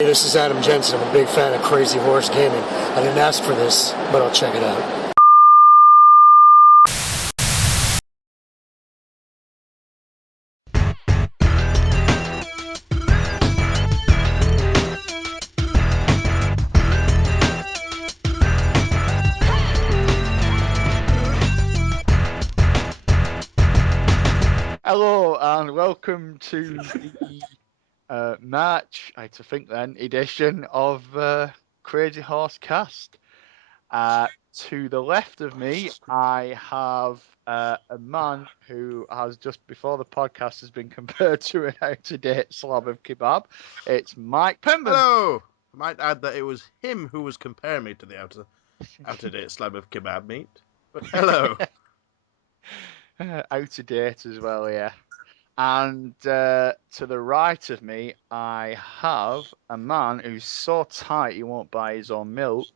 Hey, this is Adam Jensen. I'm a big fan of Crazy Horse Gaming. I didn't ask for this, but I'll check it out. Hello and welcome to the March, I to think then, edition of Crazy Horse Cast. To the left of me, I have a man who has just before the podcast has been compared to an out-of-date slab of kebab. It's Mike Penman. Hello! I might add that it was him who was comparing me to the out-of-date slab of kebab meat. But hello. Out-of-date as well, yeah. And to the right of me, I have a man who's so tight he won't buy his own milk.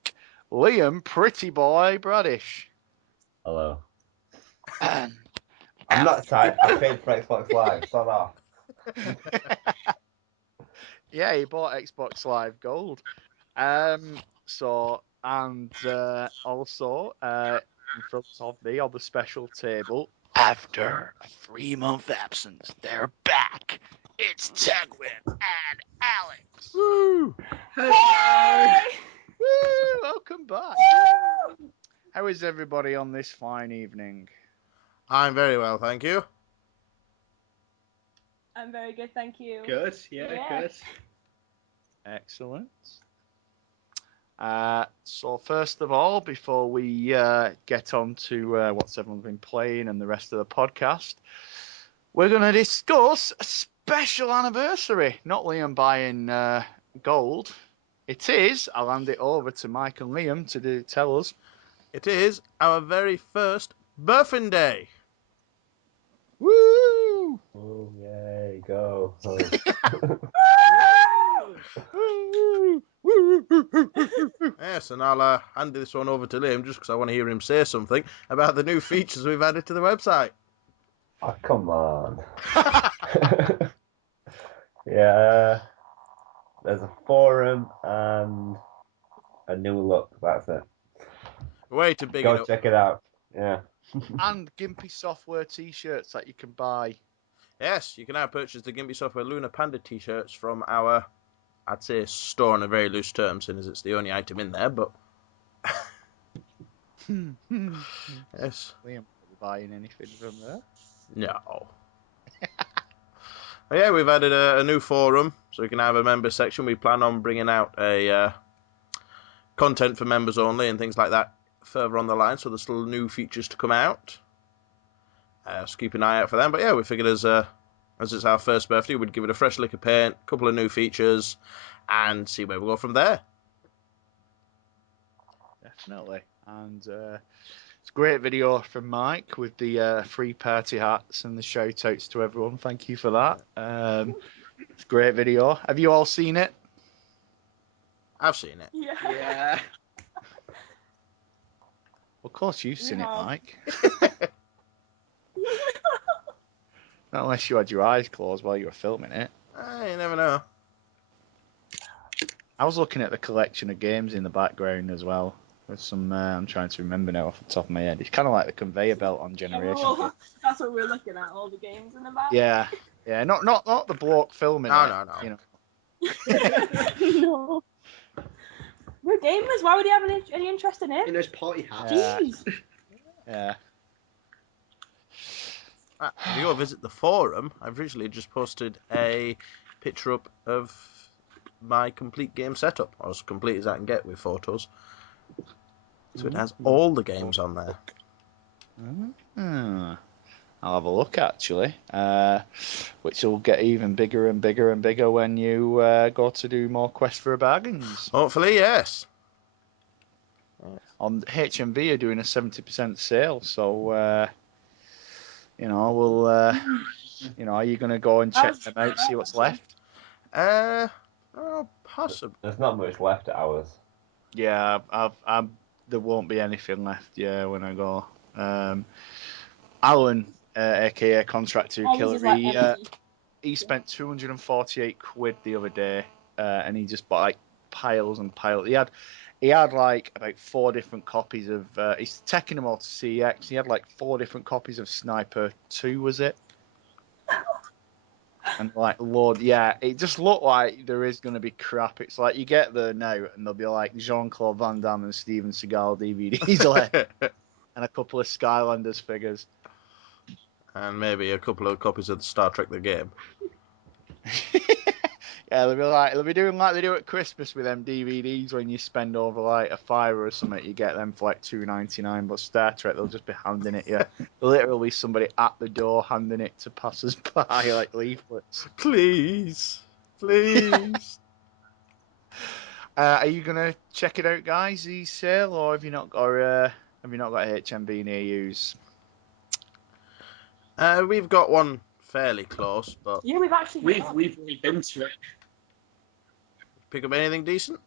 Liam, Pretty Boy Bradish. Hello. I'm not tight. I paid for Xbox Live. Sod off. Yeah, he bought Xbox Live Gold. Also, in front of me on the special table, after a 3-month absence, they're back. It's Tegwin and Alex. Woo! Hey! Woo! Welcome back. How is everybody on this fine evening? I'm very well, thank you. I'm very good, thank you. Good, yeah. Good. Excellent. So first of all, before we get on to what's everyone's been playing and the rest of the podcast, we're going to discuss a special anniversary. Not Liam buying gold. It is. I'll hand it over to Mike and Liam to tell us. It is our very first birthday. Woo! Oh, yay, go. Yes, and I'll hand this one over to Liam just because I want to hear him say something about the new features we've added to the website. Oh, come on. Yeah, there's a forum and a new look. That's it. Way to big it Go up. check it out. Yeah. And Gimpy Software t-shirts that you can buy. Yes, you can now purchase the Gimpy Software Lunar Panda t-shirts from our, I'd say, store on a very loose term, since it's the only item in there, but... Yes. Liam, are you buying anything from there? No. Yeah, we've added a new forum, so we can have a member section. We plan on bringing out a content for members only and things like that further on the line, so there's still new features to come out. So keep an eye out for them. But yeah, we figured as it's our first birthday, we'd give it a fresh lick of paint, a couple of new features, and see where we go from there. Definitely. And it's a great video from Mike with the free party hats and the shout outs to everyone. Thank you for that. It's a great video. Have you all seen it? I've seen it. Yeah. Of course you've seen it, Yeah. Mike. Not unless you had your eyes closed while you were filming it. You never know. I was looking at the collection of games in the background as well. There's some, I'm trying to remember now off the top of my head. It's kind of like the conveyor belt on Generation. Well, that's what we're looking at, all the games in the back. Yeah, not the bloke filming it. No. You know. No. We're gamers, why would you have any interest in In it? those party hats. Jeez. Yeah. If you go visit the forum, I've recently just posted a picture up of my complete game setup, or as complete as I can get with photos. So it has all the games on there. I'll have a look actually, which will get even bigger and bigger and bigger when you go to do more Quest for Bargains. Hopefully, yes. On HMV are doing a 70% sale, so we'll are you gonna go and check them out, see what's left? Possibly. There's not much left at ours. Yeah, there won't be anything left. Yeah, when I go, Alan, aka Contractor Ours Killer, is like empty. he spent 248 quid the other day and he just bought like piles and piles. He had like about 4 different copies of. He's taking them all to CX. He had like 4 different copies of Sniper 2, was it? And like, Lord, yeah, it just looked like there is going to be crap. It's like you get there now, and there'll be like Jean-Claude Van Damme and Steven Seagal DVDs left, and a couple of Skylanders figures. And maybe a couple of copies of Star Trek the game. Yeah, they'll be doing like they do at Christmas with them DVDs when you spend over like $5 or something. You get them for like $2.99, but Star Trek they'll just be handing it you. Literally somebody at the door handing it to passers by like leaflets. Please. Please. Are you gonna check it out, guys? The sale, or have you not got HMV near yous? We've got one fairly close, but Yeah, we've actually. We've already been to it. pick up anything decent?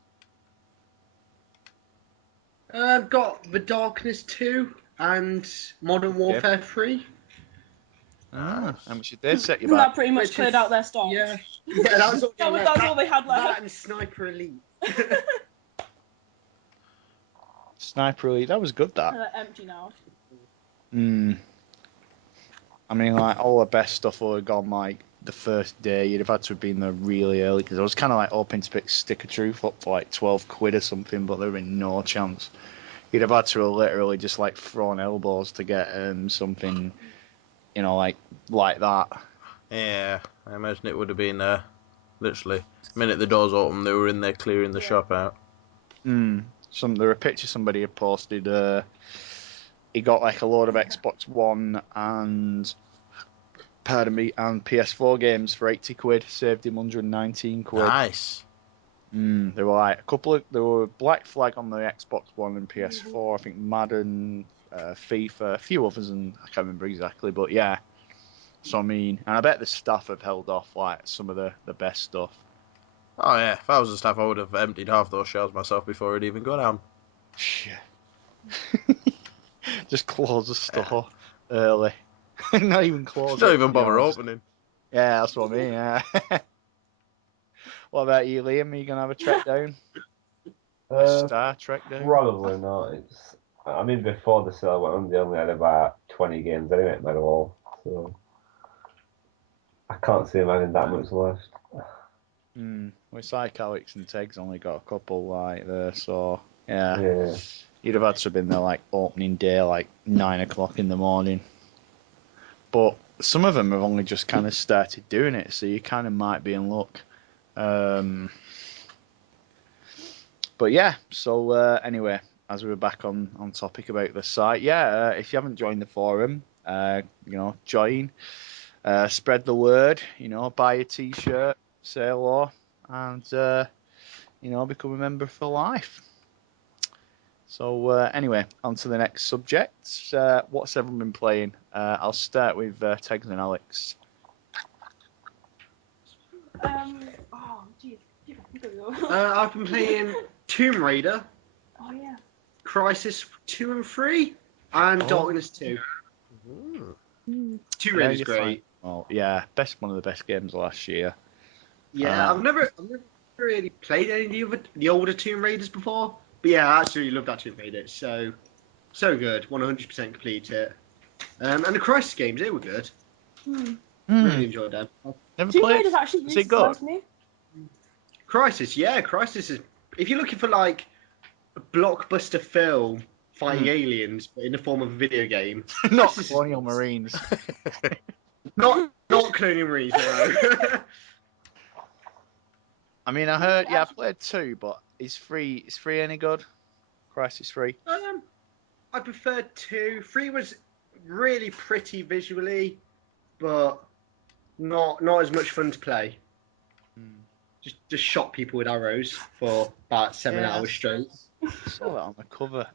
Got The Darkness 2 and Modern Warfare 3. How much did they set you That back? pretty much Which cleared is- out their stock. Yeah, that was all, That was all they had left. That and Sniper Elite. Sniper Elite, that was good. That. Empty now. I mean, like all the best stuff would have gone like the first day. You'd have had to have been there really early because I was kind of like hoping to pick Stick of Truth up for like 12 quid or something, but there would have been no chance. You'd have had to have literally just like thrown elbows to get something, you know, like that. Yeah, I imagine it would have been literally the minute the doors opened, they were in there clearing the shop out. There were a picture somebody had posted. He got like a load of Xbox One and PS4 games for 80 quid. Saved him 119 quid. Nice. There were like there were Black Flag on the Xbox One and PS4. I think Madden, FIFA, a few others, and I can't remember exactly, but yeah. So I mean, and I bet the staff have held off like some of the best stuff. Oh yeah, if I was the staff, I would have emptied half those shelves myself before it even got down. Shit. Just close the store early. Not even close. Don't it, even to be bother honest. opening. Yeah, that's what I mean. Yeah. What about you, Liam? Are you gonna have a trek down? Star Trek down? Probably not. I mean, before the sale went on, they only had about 20 games anyway at Meadowhall, so I can't see them having that much left. Well, it's like Alex and Teg's only got a couple like there, so yeah. Yeah. You'd have had to have been there like opening day, like 9 o'clock in the morning. But some of them have only just kind of started doing it, so you kind of might be in luck. But yeah, so anyway, as we were back on topic about the site, if you haven't joined the forum, join, spread the word, buy a t-shirt, say hello, and become a member for life. So anyway, on to the next subject. What's everyone been playing? I'll start with Tegs and Alex. Oh, jeez. I've been playing Tomb Raider, Oh, yeah. Crisis 2 and 3, and Darkness 2. Tomb Raider's great. Oh yeah, one of the best games last year. Yeah, I've never really played any of the older Tomb Raiders before, but yeah, I absolutely love that Tomb Raider. It's so good, 100% complete it. And the Crisis games, they were good. Really enjoyed them. Never Tomb played. Raider's actually Is really it good? surprised me. Crisis is. If you're looking for like a blockbuster film fighting aliens but in the form of a video game, Not Crisis is- Colonial Marines. not Colonial Marines, no. I mean, I heard. Yeah, I played 2, but is 3 any good? Crisis 3. I preferred 2. 3 was really pretty visually, but not as much fun to play. Just shot people with arrows for about 7 hours straight. I saw that on the cover.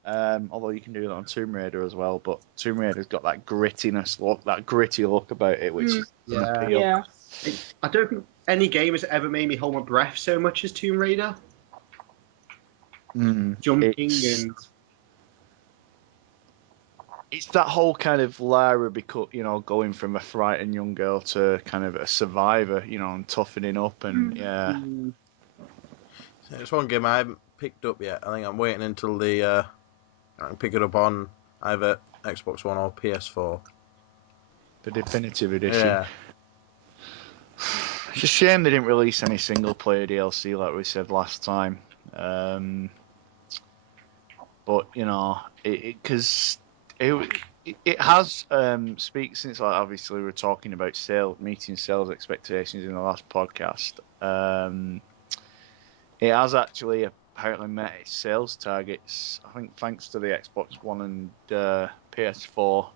Although you can do that on Tomb Raider as well, but Tomb Raider's got that grittiness look, that gritty look about it, which is an appeal. Yeah. I don't think any game has ever made me hold my breath so much as Tomb Raider. Jumping and it's that whole kind of Lara, going from a frightened young girl to kind of a survivor, and toughening up, and It's one game I haven't picked up yet. I think I'm waiting until I can pick it up on either Xbox One or PS4. The definitive edition. Yeah. It's a shame they didn't release any single player DLC like we said last time. But you know, because it has speak since like obviously we were talking about meeting sales expectations in the last podcast. It has actually apparently met its sales targets. I think thanks to the Xbox One and PS4.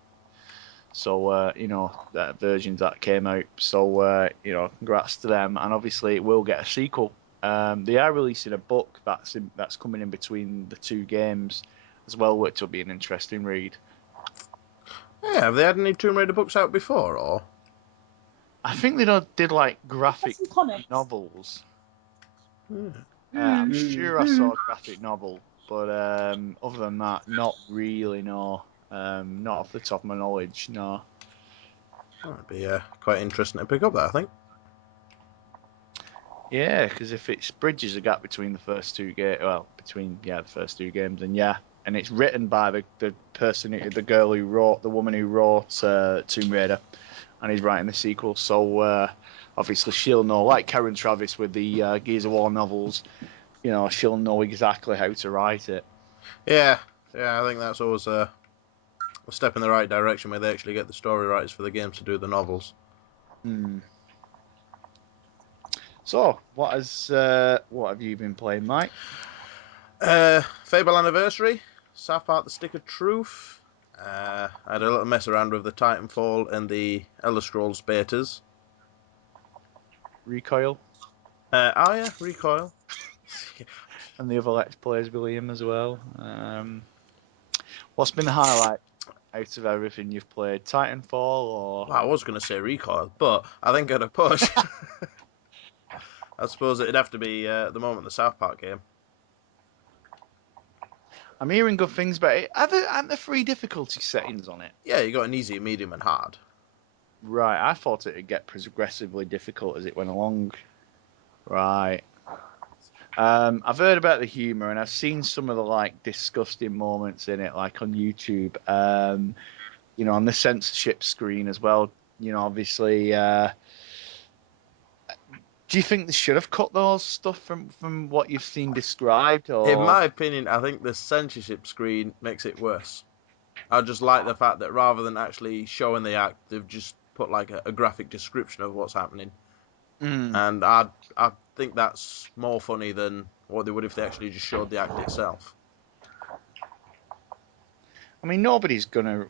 So you know that versions that came out. So you know, congrats to them, and obviously it will get a sequel. They are releasing a book that's coming in between the two games as well, which will be an interesting read. Yeah, have they had any Tomb Raider books out before, or? I think they did like graphic Some comics. novels. Hmm. I'm sure I saw a graphic novel, but other than that, not really. No, not off the top of my knowledge. No. That'd be quite interesting to pick up that, I think. Yeah, because if it bridges the gap between the first two the first two games, then yeah, and it's written by the woman who wrote Tomb Raider, and he's writing the sequel. So obviously she'll know, like Karen Travis with the Gears of War novels, you know, she'll know exactly how to write it. Yeah, I think that's always a step in the right direction where they actually get the story writers for the games to do the novels. So, what have you been playing, Mike? Fable Anniversary, South Park: The Stick of Truth. I had a little mess around with the Titanfall and the Elder Scrolls betas. Recoil Recoil. and the other Let's Plays, William, as well. What's been the highlight out of everything you've played? Titanfall or? Well, I was going to say Recoil, but I think at a push, I suppose it'd have to be at the moment the South Park game. I'm hearing good things about it. Aren't there 3 difficulty settings on it? Yeah, you got an easy, medium, and hard. Right, I thought it would get progressively difficult as it went along. Right. I've heard about the humour and I've seen some of the like disgusting moments in it, like on YouTube. You know, on the censorship screen as well. You know, obviously. Do you think they should have cut those stuff from what you've seen described? Or In my opinion, I think the censorship screen makes it worse. I just like the fact that rather than actually showing the act, they've just put like a graphic description of what's happening. And I think that's more funny than what they would if they actually just showed the act itself. I mean, nobody's gonna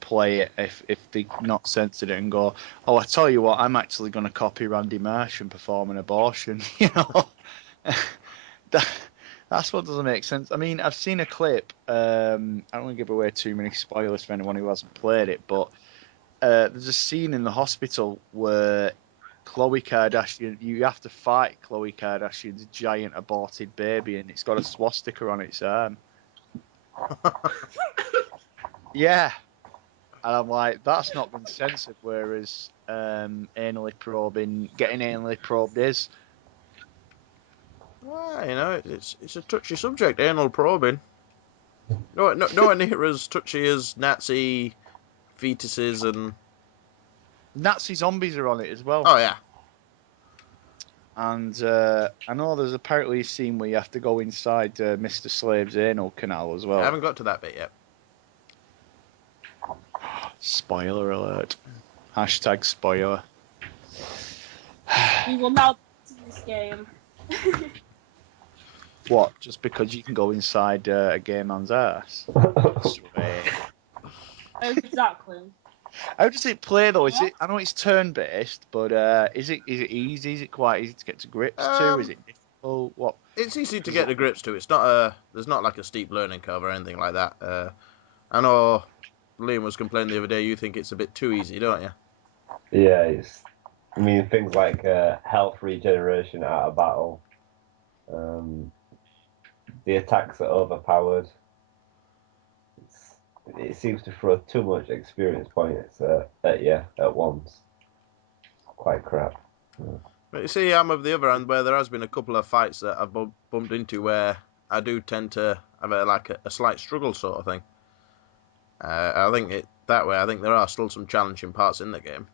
play it if they not censored it and go, oh, I tell you what, I'm actually gonna copy Randy Marsh and perform an abortion. You know, that's what doesn't make sense. I mean, I've seen a clip. I don't want to give away too many spoilers for anyone who hasn't played it, but there's a scene in the hospital where Khloe Kardashian, you have to fight Khloe Kardashian's giant aborted baby, and it's got a swastika on its arm. Yeah. And I'm like, that's not been censored, whereas getting anally probed is. Well, you know, it's a touchy subject, anal probing. No, near as touchy as Nazi fetuses and... Nazi zombies are on it as well. Oh, yeah. And I know there's apparently a scene where you have to go inside Mr. Slave's anal canal as well. I haven't got to that bit yet. Spoiler alert. Hashtag spoiler. We will now to this game. What? Just because you can go inside a gay man's ass? Sweet. Exactly. How does it play though? Is Yeah. it? I know it's turn based, but is it easy? Is it quite easy to get to grips to? Is it difficult? What? It's easy to get to grips to. It's not there's not like a steep learning curve or anything like that. I know Liam was complaining the other day. You think it's a bit too easy, don't you? Yeah, I mean, things like health regeneration out of battle. The attacks are overpowered. It seems to throw too much experience points at you at once. Quite crap. But you see, I'm of the other end where there has been a couple of fights that I've bumped into where I do tend to have a slight struggle sort of thing. I think that way. I think there are still some challenging parts in the game.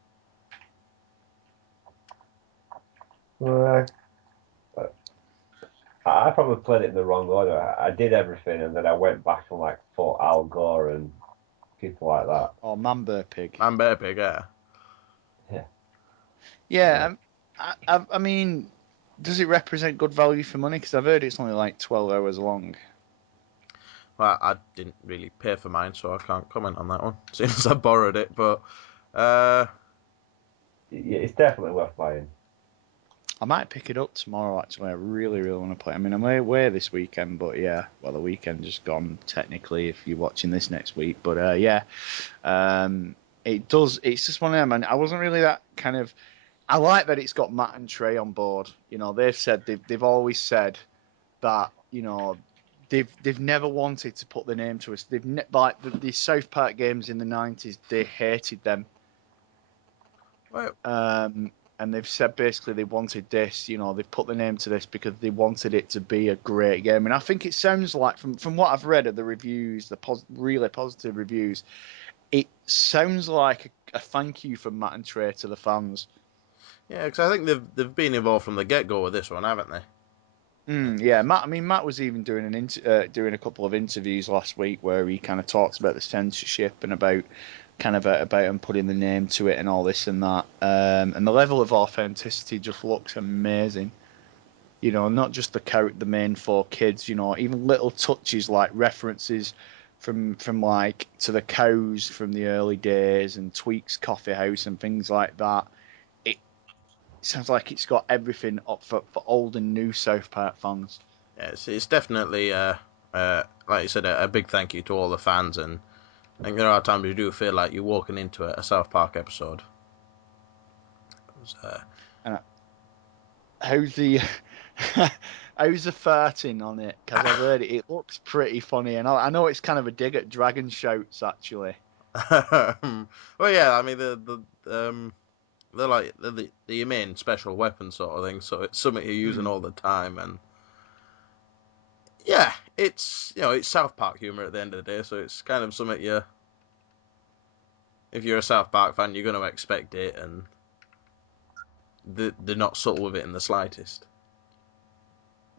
Well, I probably played it in the wrong order. I did everything, and then I went back and like fought Al Gore and people like that. Or Manbear Pig. Man Bear Pig, yeah. Yeah, I mean, does it represent good value for money? Because I've heard it's only like 12 hours long. Well, I didn't really pay for mine, so I can't comment on that one, since I borrowed it. But Yeah, it's definitely worth buying. I might pick it up tomorrow, actually. I really, really want to play. I mean, I'm away this weekend, but yeah, well, the weekend just gone, technically, if you're watching this next week. But yeah, it does. It's just one of them, and I wasn't really that kind of. I like that it's got Matt and Trey on board. You know, they've always said that, you know, they've never wanted to put the name to us. Like the South Park games in the 90s, they hated them. well, And they've said basically they wanted this, you know, they've put the name to this because they wanted it to be a great game. And I think it sounds like, from what I've read of the reviews, really positive reviews, it sounds like a thank you from Matt and Trey to the fans. yeah, because I think they've been involved from the get go with this one, haven't they? Yeah, Matt. I mean, Matt was even doing doing a couple of interviews last week where he kind of talks about the censorship and about him putting the name to it and all this and that. And the level of authenticity just looks amazing. You know, not just the main four kids. You know, even little touches like references from like to the cows from the early days and Tweak's Coffee House and things like that. It sounds like it's got everything up for old and new South Park fans. Yeah, it's definitely, like you said, a big thank you to all the fans. And I think there are times you do feel like you're walking into a South Park episode. And how's the how's the farting on it? Because I've heard it looks pretty funny, and I know it's kind of a dig at Dragon Shouts actually. Well, yeah, I mean they're like the main special weapon sort of thing, so it's something you're using all the time, and yeah, it's it's South Park humor at the end of the day, so it's kind of something if you're a South Park fan, you're going to expect it, and they're not subtle with it in the slightest.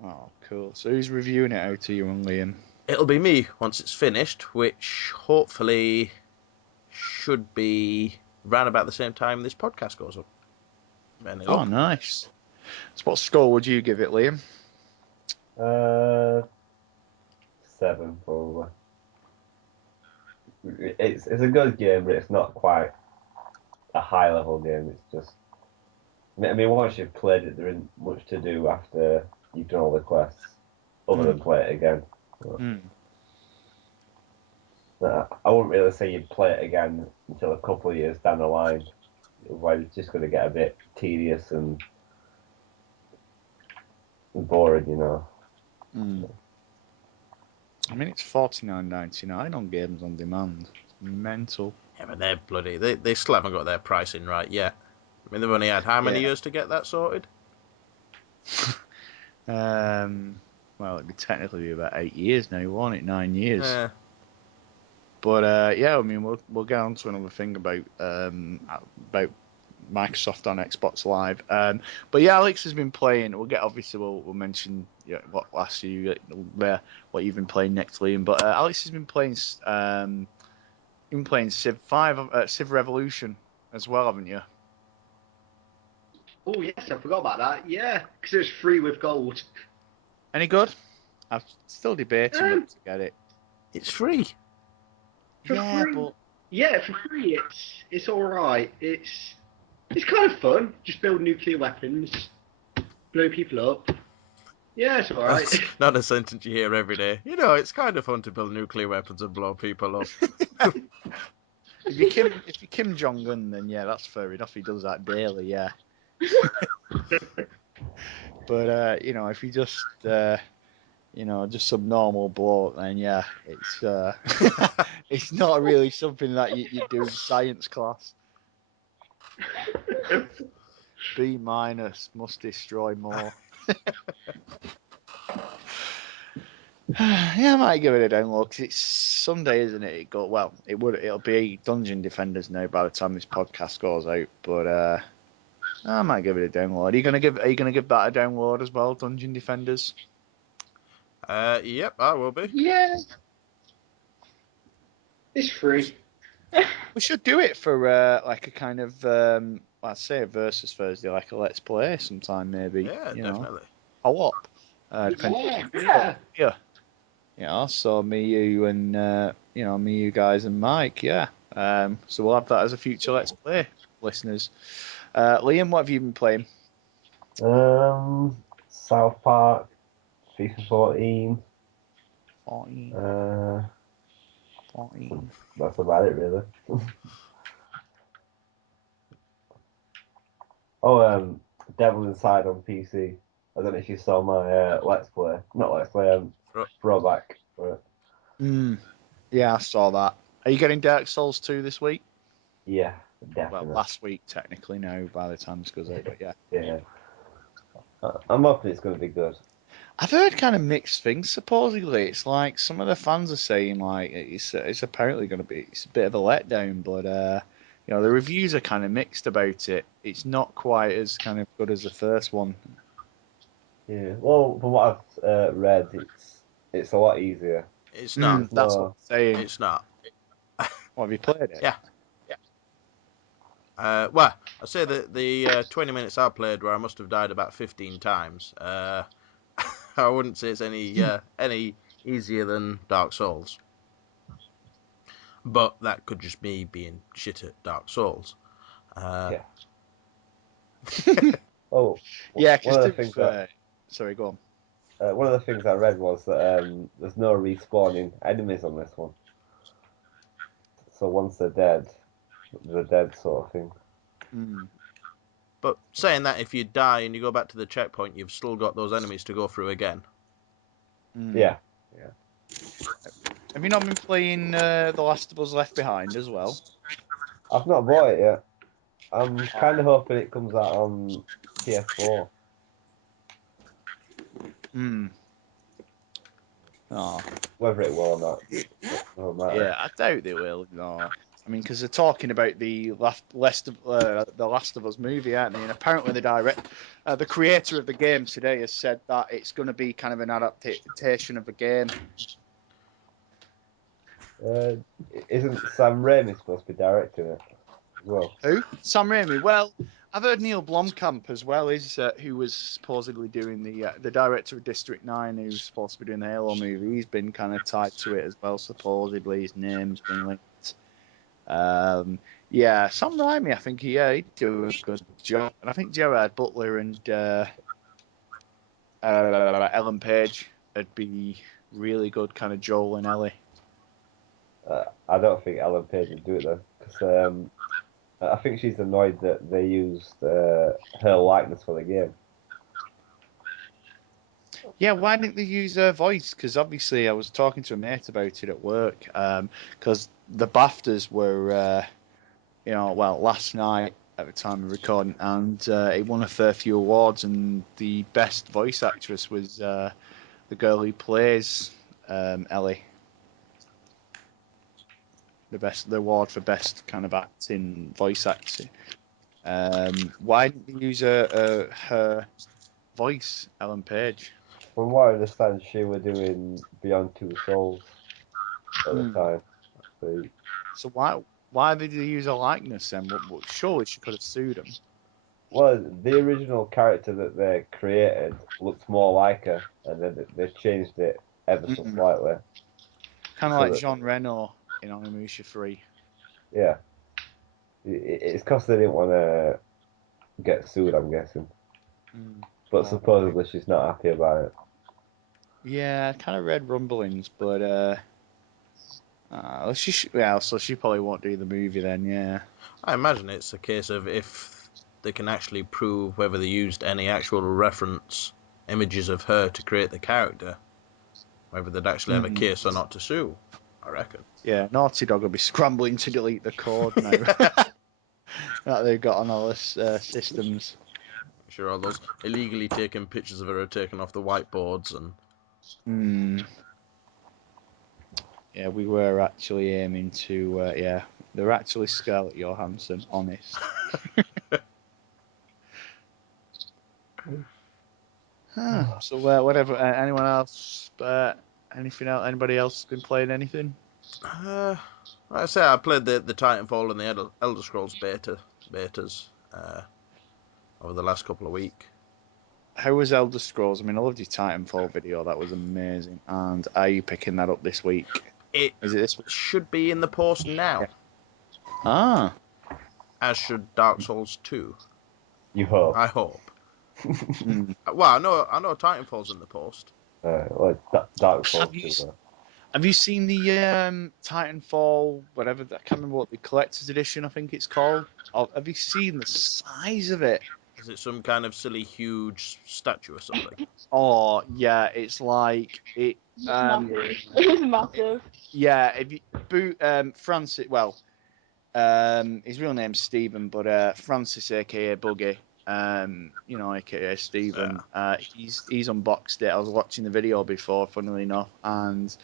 Oh, cool. So who's reviewing it out to you and Liam? It'll be me once it's finished, which hopefully should be around about the same time this podcast goes up. Oh, nice. So what score would you give it, Liam? 7 probably. It's a good game, but it's not quite a high level game. It's just, I mean, once you've played it, there isn't much to do after you've done all the quests, other than play it again. I wouldn't really say you'd play it again until a couple of years down the line. Otherwise, it's just going to get a bit tedious and boring, you know. I mean, it's $49.99 on Games on Demand. It's mental. Yeah, but they're bloody. They still haven't got their pricing right yet. I mean, they've only had how many years to get that sorted? Well, it'd be technically be about 8 years now, won't it? 9 years. Yeah. But yeah, I mean, we'll get on to another thing about Microsoft on Xbox Live. But yeah, Alex has been playing. We'll mention what last year what you've been playing next, Liam. But Alex has been playing Civ 5, Civ Revolution as well, haven't you? Oh yes, I forgot about that. Yeah, because it was free with gold. Any good? I'm still debating whether to get it. It's free. For Yeah, free. but Yeah, for free, it's all right. It's kind of fun. Just build nuclear weapons, blow people up. Yeah, it's all right. That's not a sentence you hear every day. You know, it's kind of fun to build nuclear weapons and blow people up. if you're Kim Jong Un, then yeah, that's fair enough. He does that daily, yeah. But if you just just some normal bloke, then yeah, it's it's not really something that you do in science class. B minus. Must destroy more. Yeah, I might give it a download because it's Sunday, isn't it? It'll be Dungeon Defenders now by the time this podcast goes out. But I might give it a download. Are you gonna give that a download as well, Dungeon Defenders? Yep, I will be. Yeah. It's free. We should do it for like a kind of I'd say a versus Thursday, like a let's play sometime maybe. Yeah, you definitely. know, co-op. Depending. Yeah. Yeah, so me, you, and me, you guys, and Mike. Yeah. So we'll have that as a future let's play, listeners. Liam, what have you been playing? South Park, FIFA 14. 14. 14. That's about it, really. Devil Inside on PC. I don't know if you saw my throwback for it. Yeah, I saw that. Are you getting Dark Souls 2 this week? Yeah, definitely. Well, last week technically now by the time this goes out, but yeah. Yeah. I'm hoping it's going to be good. I've heard kind of mixed things. Supposedly, it's like some of the fans are saying like it's apparently going to be a bit of a letdown, but the reviews are kind of mixed about it. It's not quite as kind of good as the first one. Yeah. Well, from what I've read, it's a lot easier. It's not. That's what I'm saying. It's not. What, have you played it? Yeah. Well, I say that the 20 minutes I played, where I must have died about 15 times. I wouldn't say it's any easier than Dark Souls. But that could just me being shit at Dark Souls. Yeah. Yeah, because sorry, go on. One of the things I read was that there's no respawning enemies on this one. So once they're dead sort of thing. But saying that, if you die and you go back to the checkpoint, you've still got those enemies to go through again. Yeah. Have you not been playing The Last of Us Left Behind as well? I've not bought it yet. I'm kind of hoping it comes out on PS4. Oh. Whether it will or not, doesn't matter. Yeah, I doubt they will. No, I mean, because they're talking about the Last of Us movie, aren't they? And apparently, the creator of the game today has said that it's going to be kind of an adaptation of the game. Isn't Sam Raimi supposed to be directing it as well? Who? Sam Raimi. Well, I've heard Neil Blomkamp as well, who was supposedly doing the director of District 9, who's supposed to be doing the Halo movie. He's been kind of tied to it as well, supposedly. His name's been linked. Yeah, Sam Raimi, I think he'd do a good job. And I think Gerard Butler and Ellen Page would be really good, kind of Joel and Ellie. I don't think Ellen Page would do it though, because I think she's annoyed that they used her likeness for the game. Yeah, why didn't they use her voice? Because obviously I was talking to a mate about it at work, because the BAFTAs were, last night at the time of recording, and it won a fair few awards, and the best voice actress was the girl who plays Ellie. The award for best kind of acting, voice acting. Why didn't they use her voice, Ellen Page? From what I understand, she was doing Beyond Two Souls at the time. So why did they use her likeness then? Surely she could have sued them. Well, the original character that they created looked more like her, and then they changed it ever so slightly. Kind of like Jean Reno in Onimusha 3. Yeah. It's because they didn't want to get sued, I'm guessing. But supposedly she's not happy about it. Yeah, I kind of read rumblings, but so she probably won't do the movie then, yeah. I imagine it's a case of if they can actually prove whether they used any actual reference images of her to create the character, whether they'd actually have a case or not to sue, I reckon. Yeah, Naughty Dog will be scrambling to delete the code now that they've got on all the systems. Sure, all those illegally taken pictures of her are taken off the whiteboards and. Yeah, we were actually aiming to. They're actually Scarlett Johansson. Honest. So whatever. Anyone else? Anything else? Anybody else been playing anything? Like I say, I played the Titanfall and the Elder Scrolls betas over the last couple of weeks. How was Elder Scrolls? I mean, I loved your Titanfall video. That was amazing. And are you picking that up this week? It Is it this week? should be in the post now. Yeah. Ah. As should Dark Souls 2. You hope. I hope. Mm. Well, I know Titanfall's in the post. Like Dark Souls. Have you seen the Titanfall, whatever? I can't remember what the collector's edition I think it's called. Have you seen the size of it? Is it some kind of silly, huge statue or something? Oh yeah, it's like it. Massive. It's massive. Yeah, if you Francis, well, his real name's Stephen, but Francis, aka Buggy, aka Stephen. He's unboxed it. I was watching the video before, funnily enough, and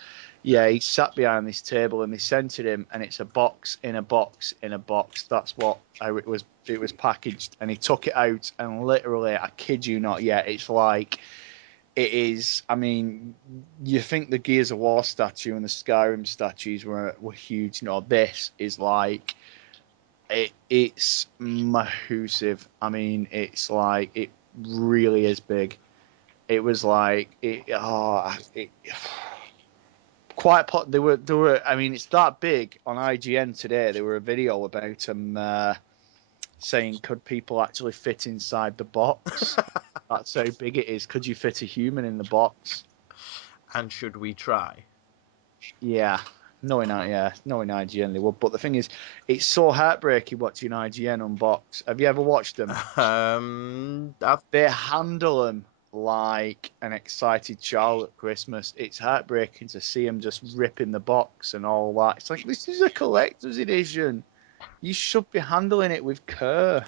yeah, he sat behind this table and they sent it him, and it's a box in a box in a box. That's how it was. It was packaged, and he took it out, and literally, I kid you not, yeah, it's like. It is. I mean, you think the Gears of War statue and the Skyrim statues were huge. No, this is like it's massive. I mean, it's like it really is big. It was like quite pot. They were. I mean, it's that big on IGN today. There were a video about them saying, could people actually fit inside the box? That's how big it is. Could you fit a human in the box? And should we try? Yeah, knowing IGN they would. But the thing is, it's so heartbreaking watching IGN unbox. Have you ever watched them? They handle them like an excited child at Christmas. It's heartbreaking to see them just ripping the box and all that. It's like, this is a collector's edition. You should be handling it with care.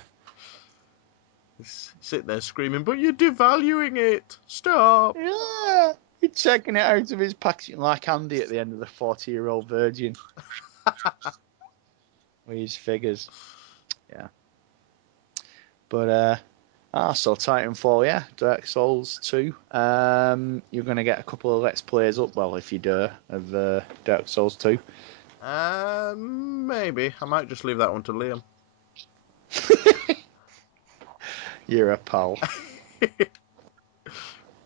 Sit there screaming, but you're devaluing it. Stop. Yeah. You're checking it out of his packaging like Andy at the end of the 40-year-old virgin. With his figures. Yeah. But so Titanfall, yeah, Dark Souls 2. You're going to get a couple of Let's Plays up, well, if you dare, of Dark Souls 2. Maybe. I might just leave that one to Liam. You're a pal.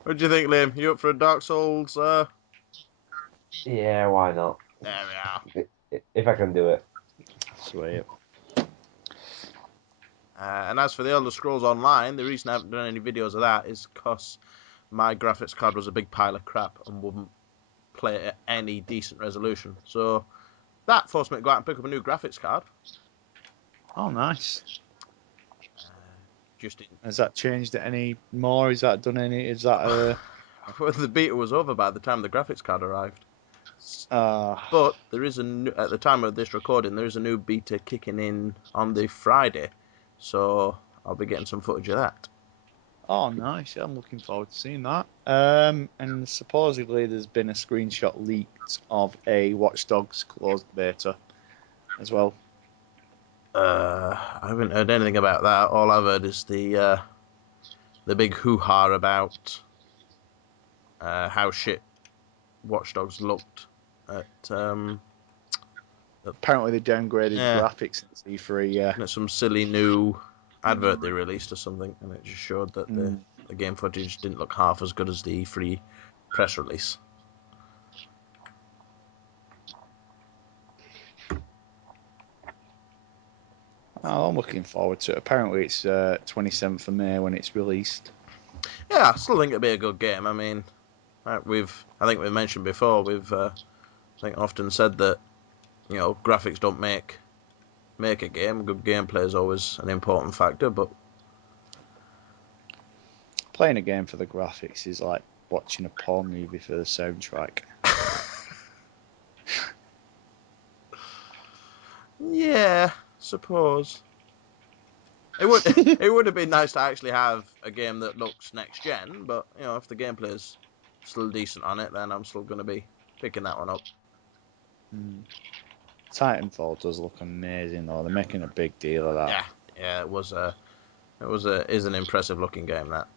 What do you think, Liam? You up for a Dark Souls? Yeah, why not? There we are. If I can do it. Sweet. And as for the Elder Scrolls Online, the reason I haven't done any videos of that is because my graphics card was a big pile of crap and wouldn't play at any decent resolution. So that forced me to go out and pick up a new graphics card. Oh, nice. Just in... Has that changed it any more? Is that done any? Is that Well, the beta was over by the time the graphics card arrived. But there is at the time of this recording, there is a new beta kicking in on the Friday, so I'll be getting some footage of that. Oh, nice. Yeah, I'm looking forward to seeing that. And supposedly there's been a screenshot leaked of a Watch Dogs closed beta as well. I haven't heard anything about that. All I've heard is the big hoo-ha about how shit Watch Dogs looked at apparently they downgraded graphics in C3. Yeah, some silly new advert they released or something, and it just showed that the game footage didn't look half as good as the E3 press release. Oh, I'm looking forward to it. Apparently it's 27th of May when it's released. Yeah, I still think it'll be a good game. I mean, I think we've mentioned before, we've I think often said that, you know, graphics don't make a game. Good gameplay is always an important factor, but Playing a game for the graphics is like watching a porn movie for the soundtrack. yeah, suppose. It would it would have been nice to actually have a game that looks next gen, but you know, if the gameplay is still decent on it, then I'm still going to be picking that one up. Titanfall does look amazing though. They're making a big deal of that. Yeah, is an impressive looking game that.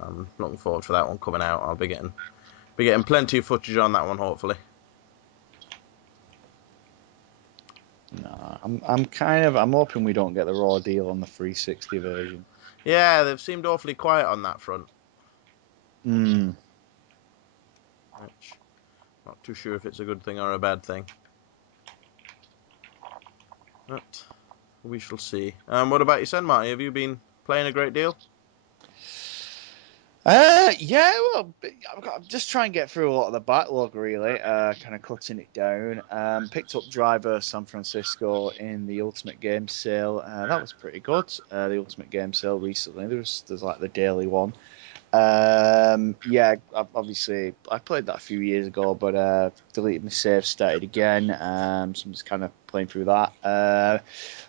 I'm looking forward for that one coming out. I'll be getting plenty of footage on that one, hopefully. No, I'm hoping we don't get the raw deal on the 360 version. Yeah, they've seemed awfully quiet on that front. Mm. Which, not too sure if it's a good thing or a bad thing. But we shall see. What about yourself, Marty? Have you been playing a great deal? Yeah, well, I'm just trying to get through a lot of the backlog, really, kind of cutting it down. Picked up Driver San Francisco in the Ultimate Game Sale. That was pretty good. The Ultimate Game Sale recently. There's like the daily one. Yeah, obviously I played that a few years ago, but deleted my save, started again. So I'm just kind of playing through that.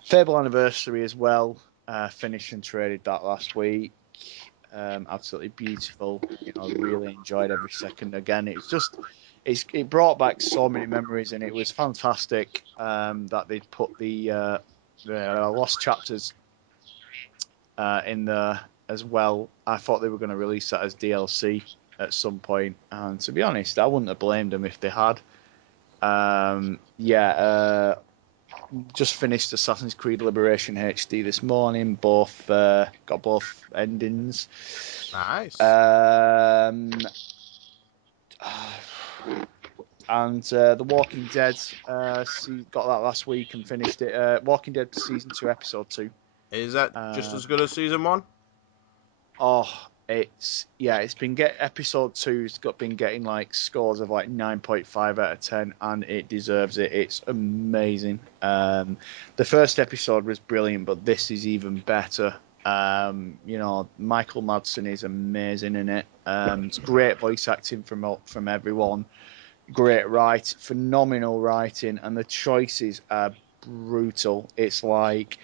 Fable Anniversary as well. Finished and traded that last week. Absolutely beautiful. Really enjoyed every second. Again, it brought back so many memories, and it was fantastic that they'd put the lost chapters in there as well. I thought they were going to release that as DLC at some point, and to be honest, I wouldn't have blamed them if they had. Just finished Assassin's Creed Liberation HD this morning. Got both endings. Nice. And The Walking Dead, got that last week and finished it. Walking Dead season 2, episode 2. Is that just as good as season 1? Oh, it's been episode 2's been getting like scores of like 9.5 out of 10, and it deserves it. It's amazing. The first episode was brilliant, but this is even better. Michael Madsen is amazing in it. It's great voice acting from everyone. Great phenomenal writing, and the choices are brutal. It's like,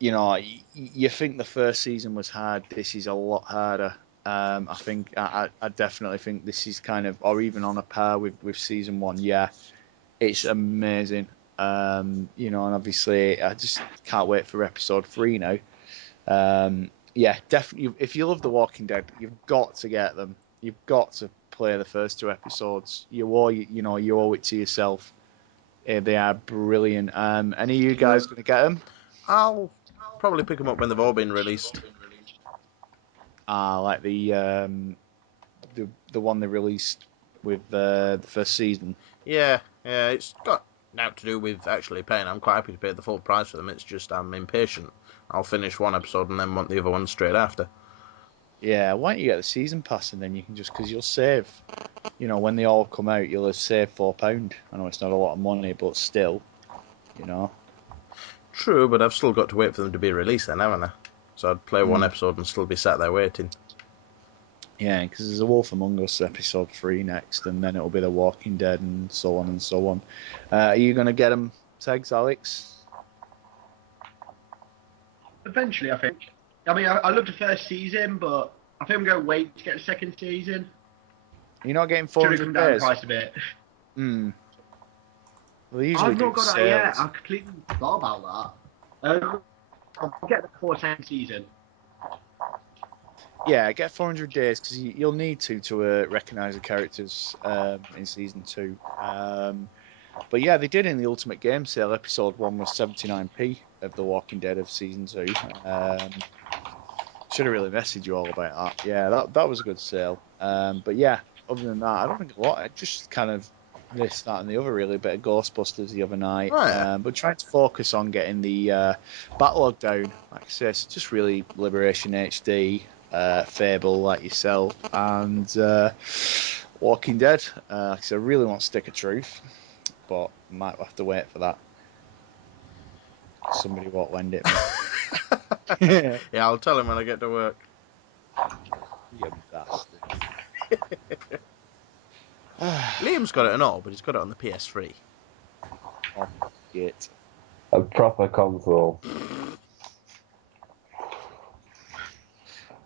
you think the first season was hard. This is a lot harder. I definitely think this is kind of, or even on a par with season 1. Yeah, it's amazing. And obviously I just can't wait for episode 3 now. Yeah, definitely. If you love The Walking Dead, you've got to get them. You've got to play the first 2 episodes. You owe it to yourself. They are brilliant. Any of you guys going to get them? I'll probably pick them up when they've all been released. Like the one they released with the first season. Yeah, it's got nothing to do with actually paying. I'm quite happy to pay the full price for them. It's just I'm impatient. I'll finish one episode and then want the other one straight after. Yeah, why don't you get the season pass and then you can because you'll save. When they all come out, you'll have saved £4. I know it's not a lot of money, but still, True, but I've still got to wait for them to be released then, haven't I? So I'd play one episode and still be sat there waiting. Yeah, because there's a Wolf Among Us episode 3 next, and then it'll be The Walking Dead and so on and so on. Are you going to get them, Tegs, Alex? Eventually, I think. I mean, I loved the first season, but I think I'm going to wait to get the second season. You're not getting Should have 400 come down the days? price a bit. Well, they usually I've not got sales. that yet. I completely forgot about that. I'll get the full second season. Yeah, get 400 days because you'll need to recognise the characters in season 2. But yeah, they did in the Ultimate Game Sale. Episode 1 was 79p of The Walking Dead of season 2. Should have really messaged you all about that. Yeah, that was a good sale. But yeah, other than that, I don't think a lot. I just kind of this, that, and the other really. A bit of Ghostbusters the other night. Oh, yeah. But trying to focus on getting the backlog down. Like I say, so just really Liberation HD, Fable like yourself, and Walking Dead. Because I really want Stick of Truth, but might have to wait for that. Somebody won't lend it me. Yeah, I'll tell him when I get to work. You bastard. Liam's got it and all, but he's got it on the PS3. Oh, shit. A proper console.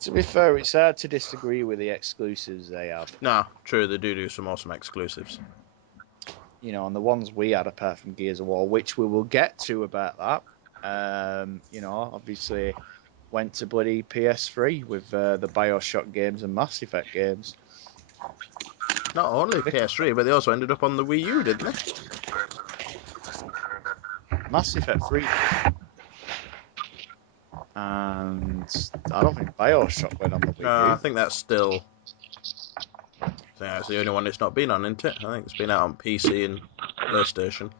To be fair, it's hard to disagree with the exclusives they have. No, true, they do some awesome exclusives. You know, and the ones we had apart from Gears of War, which we will get to about that. You know, obviously went to bloody PS3 with the BioShock games and Mass Effect games. Not only PS3, but they also ended up on the Wii U, didn't they? Mass Effect 3. And I don't think BioShock went on the Wii No, U. I think that's still. I think that's the only one it's not been on, isn't it? I think it's been out on PC and PlayStation.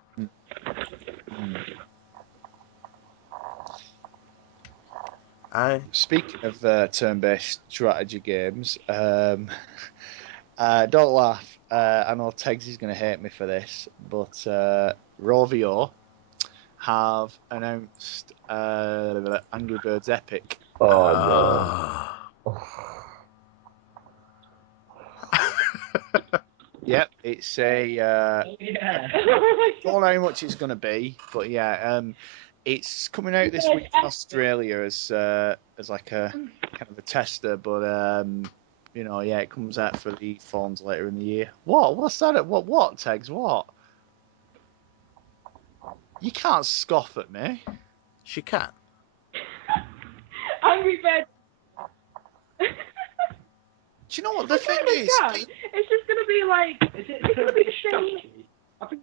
Speaking of turn-based strategy games, don't laugh. I know Tegs is going to hate me for this, but Rovio have announced Angry Birds Epic. Oh no. Yep, it's a Yeah. don't know how much it's going to be, but yeah, it's coming out this week in Australia as like a kind of a tester, but you know, yeah, it comes out for the phones later in the year. What's that? What Tegs? What? You can't scoff at me. She can. Angry Birds. Do you know what the I thing kinda is? can. It's just gonna be like. It's gonna be the same. I think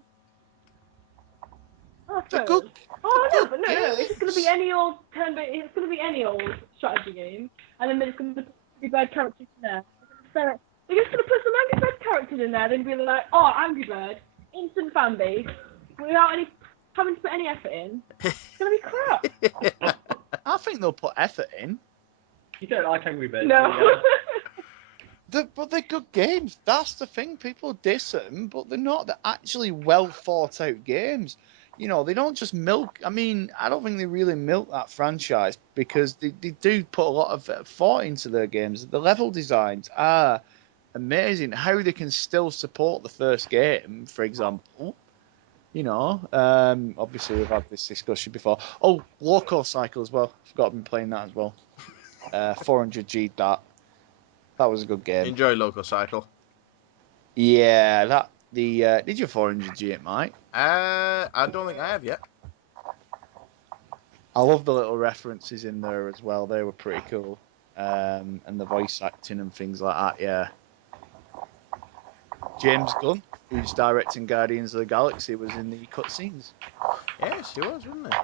Oh, They're so- good. Oh they're no, but no. It's just gonna be games. any old It's gonna be any old strategy game, and then there's gonna be Angry Bird characters in there. They're just gonna put some Angry Bird characters in there, then be like, oh, Angry Bird, instant fan base, without any having to put any effort in. It's gonna be crap. I think they'll put effort in. you don't like Angry Birds. No. do you? But they're good games. That's the thing. People diss them, but they're not. They're actually well thought out games. You know, they don't just milk. I mean, I don't think they really milk that franchise because they do put a lot of thought into their games. The level designs are amazing. How they can still support the first game, for example. You know, obviously we've had this discussion before. Oh, Loco Cycle as well. Forgot I've been playing that as well. 400G that was a good game. Enjoy Local Cycle. Yeah, did you 400G it, Mike? I don't think I have yet. I love the little references in there as well. They were pretty cool. And the voice acting and things like that, yeah. James Gunn, who's directing Guardians of the Galaxy, was in the cutscenes. Yes, he was, wasn't he?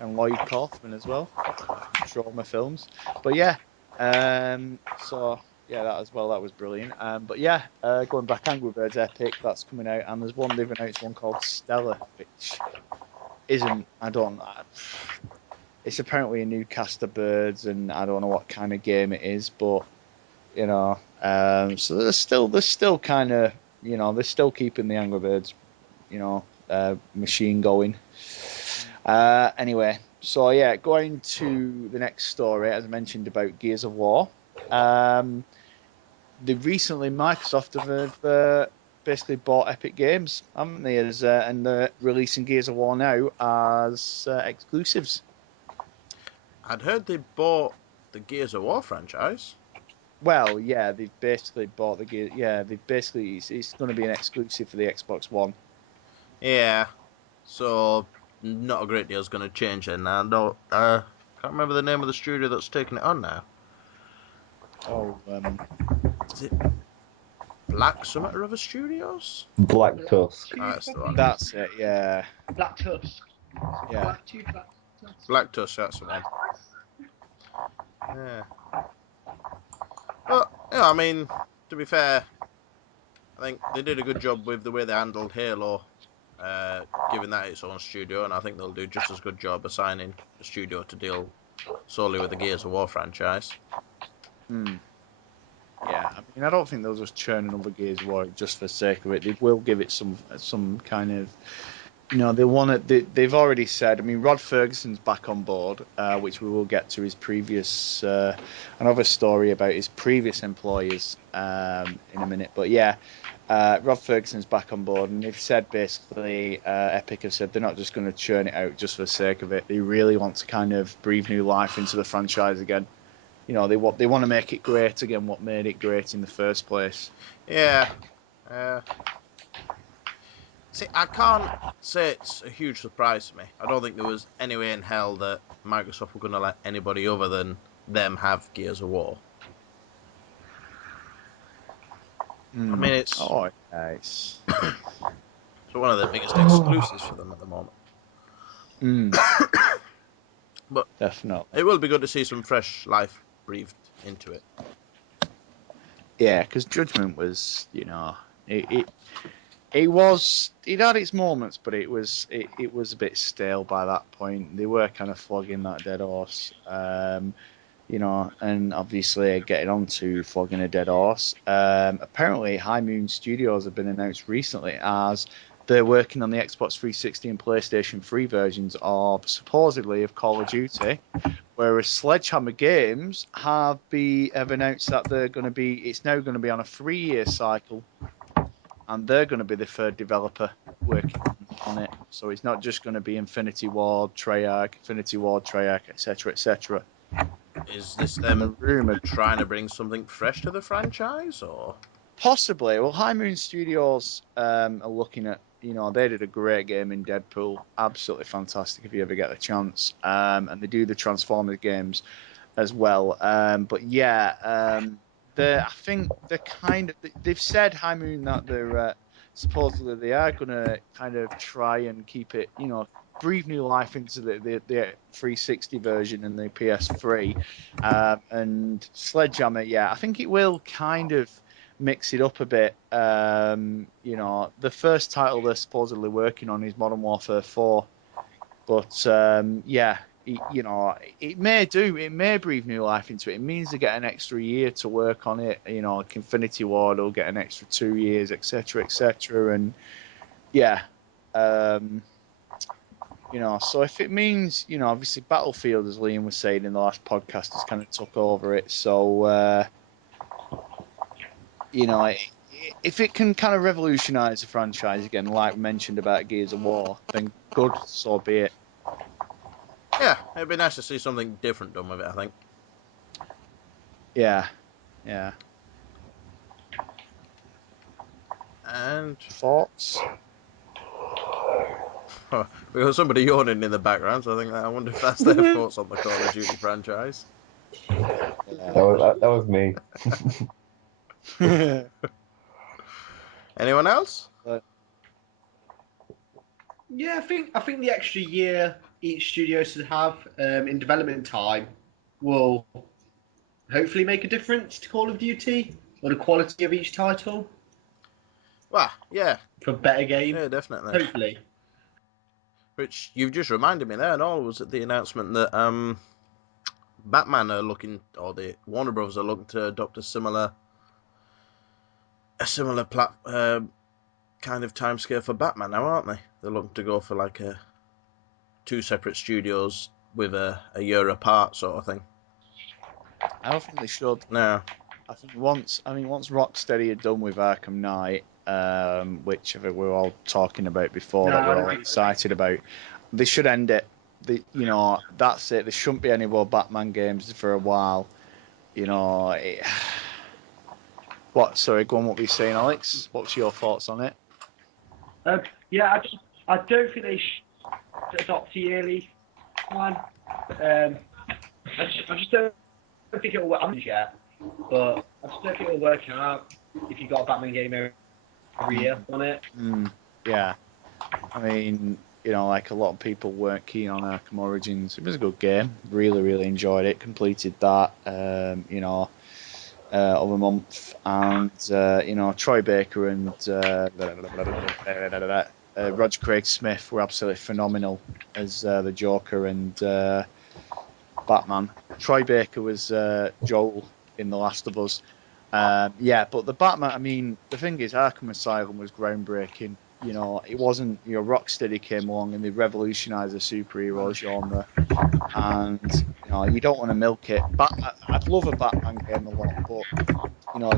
And Lloyd Kaufman as well. Trauma films. But yeah, so yeah, that as well, that was brilliant. But yeah, going back, Angry Birds Epic, that's coming out, and there's one they've announced, one called Stella, which isn't, it's apparently a new cast of birds, and I don't know what kind of game it is, but you know, so they're still kind of, you know, they're still keeping the Angry Birds, you know, machine going. Anyway, so yeah, going to the next story, as I mentioned about Gears of War. Recently Microsoft have basically bought Epic Games, haven't they? And they're releasing Gears of War now as exclusives. I'd heard they bought the Gears of War franchise. Well, yeah, they've basically bought the Gears. Yeah, it's going to be an exclusive for the Xbox One. Yeah, so not a great deal's going to change then. I don't, can't remember the name of the studio that's taking it on now. Oh, Is it Black Summit or other studios? Black Tusk. Oh, that's the one. that's it. Yeah, Black Tusk. yeah. Black Tusk. Black Tusk, that's the one. Yeah. But, yeah, I mean, to be fair, I think they did a good job with the way they handled Halo, giving that its own studio, and I think they'll do just as good job assigning a studio to deal solely with the Gears of War franchise. Yeah, I mean, I don't think they'll just churn another Gears of War just for the sake of it. They will give it some kind of, you know, they want to. They've already said. I mean, Rod Ferguson's back on board, which we will get to his previous another story about his previous employers in a minute. But yeah, Rob Ferguson's back on board, and they've said basically, Epic have said they're not just going to churn it out just for the sake of it. They really want to kind of breathe new life into the franchise again. You know, they want to make it great again. What made it great in the first place? Yeah. See, I can't say it's a huge surprise to me. I don't think there was any way in hell that Microsoft were going to let anybody other than them have Gears of War. I mean, it's nice. one of the biggest exclusives for them at the moment. But Definitely. it will be good to see some fresh life breathed into it. Yeah, because Judgment was, you know, it had its moments, but it was a bit stale by that point. They were kind of flogging that dead horse, you know, and obviously getting on to flogging a dead horse. Apparently, High Moon Studios have been announced recently as they're working on the Xbox 360 and PlayStation 3 versions of supposedly of Call of Duty. Whereas Sledgehammer Games have announced that it's now going to be on a 3-year cycle, and they're going to be the third developer working on it. So it's not just going to be Infinity Ward, Treyarch, etc., etc. Is this And the them rumor trying to bring something fresh to the franchise, or? possibly. Well, High Moon Studios are looking at, you know, they did a great game in Deadpool, absolutely fantastic if you ever get the chance. And they do the Transformers games as well. But yeah, I think they've said, High Moon, that they're supposedly they are going to kind of try and keep it, you know, breathe new life into the 360 version and the PS3. And Sledgehammer, yeah, I think it will kind of mix it up a bit. You know, the first title they're supposedly working on is Modern Warfare 4. But yeah, you know, it may breathe new life into it. It means they get an extra year to work on it. You know, like Infinity Ward will get an extra 2 years, etc., etc. And yeah, you know, so if it means, you know, obviously Battlefield, as Liam was saying in the last podcast, has kind of took over it. So you know, if it can kind of revolutionise the franchise again, like we mentioned about Gears of War, then good, so be it. Yeah, it'd be nice to see something different done with it, I think. Yeah. And Thoughts? we got somebody yawning in the background, so I wonder if that's their thoughts on the Call of Duty franchise. That was me. Anyone else? Yeah, I think the extra year each studio should have in development time will hopefully make a difference to Call of Duty or the quality of each title Well, yeah. for a better game. Yeah, definitely. Hopefully. Which you've just reminded me there, and all was at the announcement that Batman are looking, or the Warner Bros. Are looking to adopt a similar kind of timescale for Batman now, aren't they? They're looking to go for like two separate studios with a year apart sort of thing. I don't think they should. No. I think once Rocksteady are done with Arkham Knight, which I think we were all talking about before, that we're all excited about, they should end it. You know, that's it. There shouldn't be any more Batman games for a while. You know, Sorry, go on. What were you saying, Alex? What's your thoughts on it? Yeah, I don't think they should adopt a yearly plan. I just don't think it'll work yet, but I just don't think it'll work out if you've got a Batman game every year on it. Yeah, I mean, you know, like a lot of people weren't keen on Arkham Origins. It was a good game. Really enjoyed it. Completed that. You know, of a month, and you know, Troy Baker and Roger Craig Smith were absolutely phenomenal as the Joker and Batman. Troy Baker was Joel in The Last of Us. Yeah, but the Batman, I mean, the thing is, Arkham Asylum was groundbreaking. You know, it wasn't, you know, Rocksteady came along and they revolutionised the superhero genre. And, you know, you don't want to milk it. I'd love a Batman game a lot, but, you know,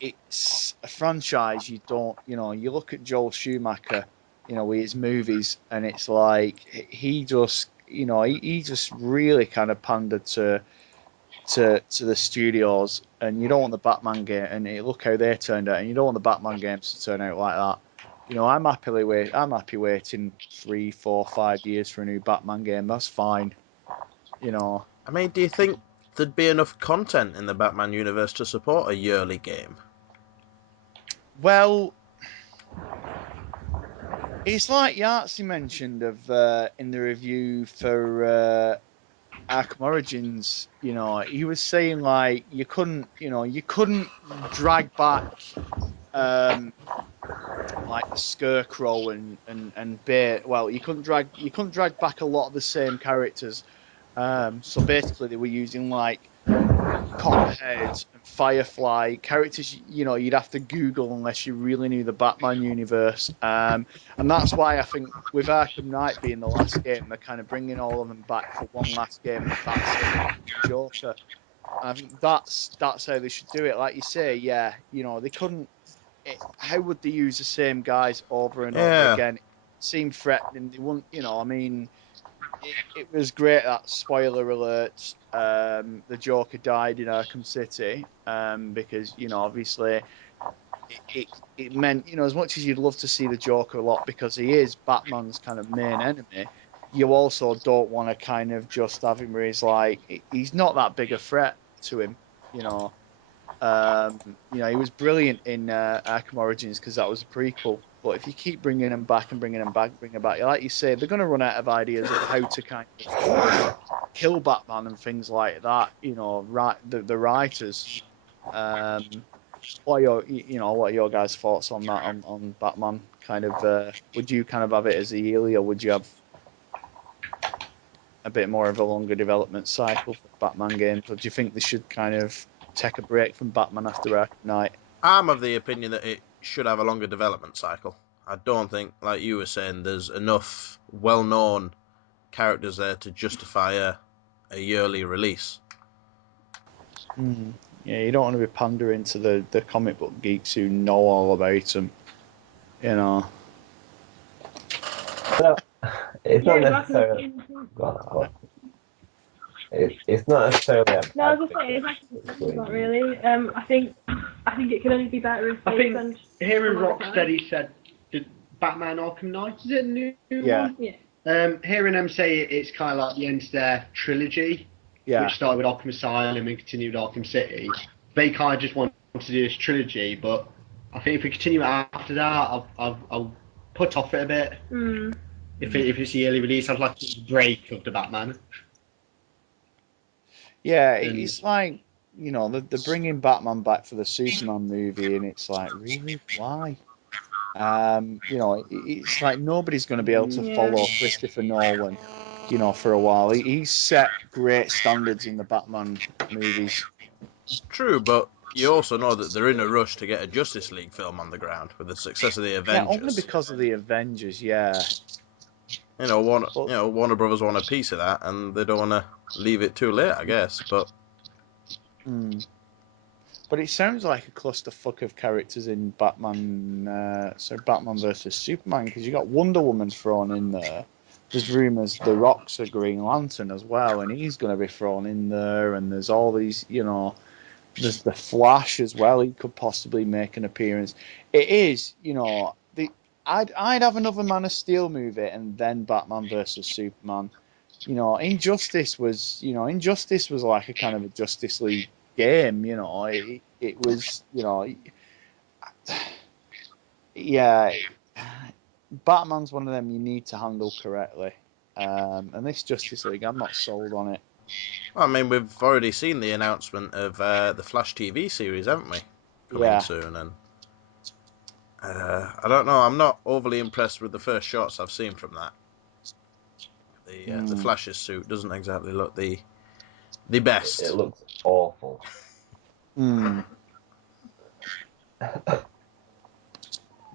it's a franchise you don't, you look at Joel Schumacher, with his movies, and it's like he just, he just really kind of pandered to the studios, and you don't want the Batman game, and look how they turned out, and you don't want the Batman games to turn out like that. I'm happy waiting 3, 4, 5 years for a new Batman game. That's fine. I mean, do you think there'd be enough content in the Batman universe to support a yearly game? Well, it's like Yahtzee mentioned in the review for Arkham Origins. He was saying like you couldn't drag back like the Scarecrow and Bait. Well, you couldn't drag back a lot of the same characters. So basically, they were using like Copperhead and Firefly characters. You'd have to Google unless you really knew the Batman universe. And that's why I think with Arkham Knight being the last game, they're kind of bringing all of them back for one last game. And that's it, Joker. And I think that's how they should do it. Like you say, yeah, they couldn't. How would they use the same guys over and over again? It seemed threatening. They wouldn't, I mean, it was great that, spoiler alert, the Joker died in Arkham City, because, obviously it meant, as much as you'd love to see the Joker a lot because he is Batman's kind of main enemy, you also don't want to kind of just have him where he's like, he's not that big a threat to him, He was brilliant in Arkham Origins because that was a prequel. But if you keep bringing him back, like you say, they're going to run out of ideas of how to kind of kill Batman and things like that. Right? The writers. What are your guys' thoughts on that? On Batman? Kind of, would you kind of have it as a yearly, or would you have a bit more of a longer development cycle for Batman games, or do you think they should kind of take a break from Batman after Arkham Knight? I'm of the opinion that it should have a longer development cycle. I don't think, like you were saying, there's enough well-known characters there to justify a yearly release. Yeah, you don't want to be pandering to the comic book geeks who know all about them. So, it's not necessarily. It's not necessarily. No, I was just saying, it's not really. I think it can only be better if I they think spend hearing some other time. Rocksteady said the Batman Arkham Knight, is it a new Yeah. one? Yeah. Hearing them say it's kind of like the end of their trilogy, Yeah. which started with Arkham Asylum and continued with Arkham City. They kind of just want to do this trilogy, but I think if we continue after that, I'll put off it a bit. If it's a yearly release, I'd like a break of the Batman. Yeah, it's like, they're bringing Batman back for the Superman movie, and it's like, really? Why? It's like nobody's going to be able to follow Christopher Nolan, for a while. He's set great standards in the Batman movies. True, but you also know that they're in a rush to get a Justice League film on the ground with the success of the Avengers. Yeah, only because of the Avengers, yeah. Warner Brothers want a piece of that, and they don't want to leave it too late, I guess. But But it sounds like a clusterfuck of characters in Batman. Batman versus Superman, because you got Wonder Woman thrown in there. There's rumours The Rock's a Green Lantern as well, and he's going to be thrown in there. And there's all these, there's the Flash as well. He could possibly make an appearance. It is, I'd have another Man of Steel movie and then Batman versus Superman. Injustice was like a kind of a Justice League game. It was, yeah. Batman's one of them you need to handle correctly. And this Justice League, I'm not sold on it. Well, I mean, we've already seen the announcement of the Flash TV series, haven't we? Coming soon, and I don't know. I'm not overly impressed with the first shots I've seen from that. The Flash's suit doesn't exactly look the best. It looks awful.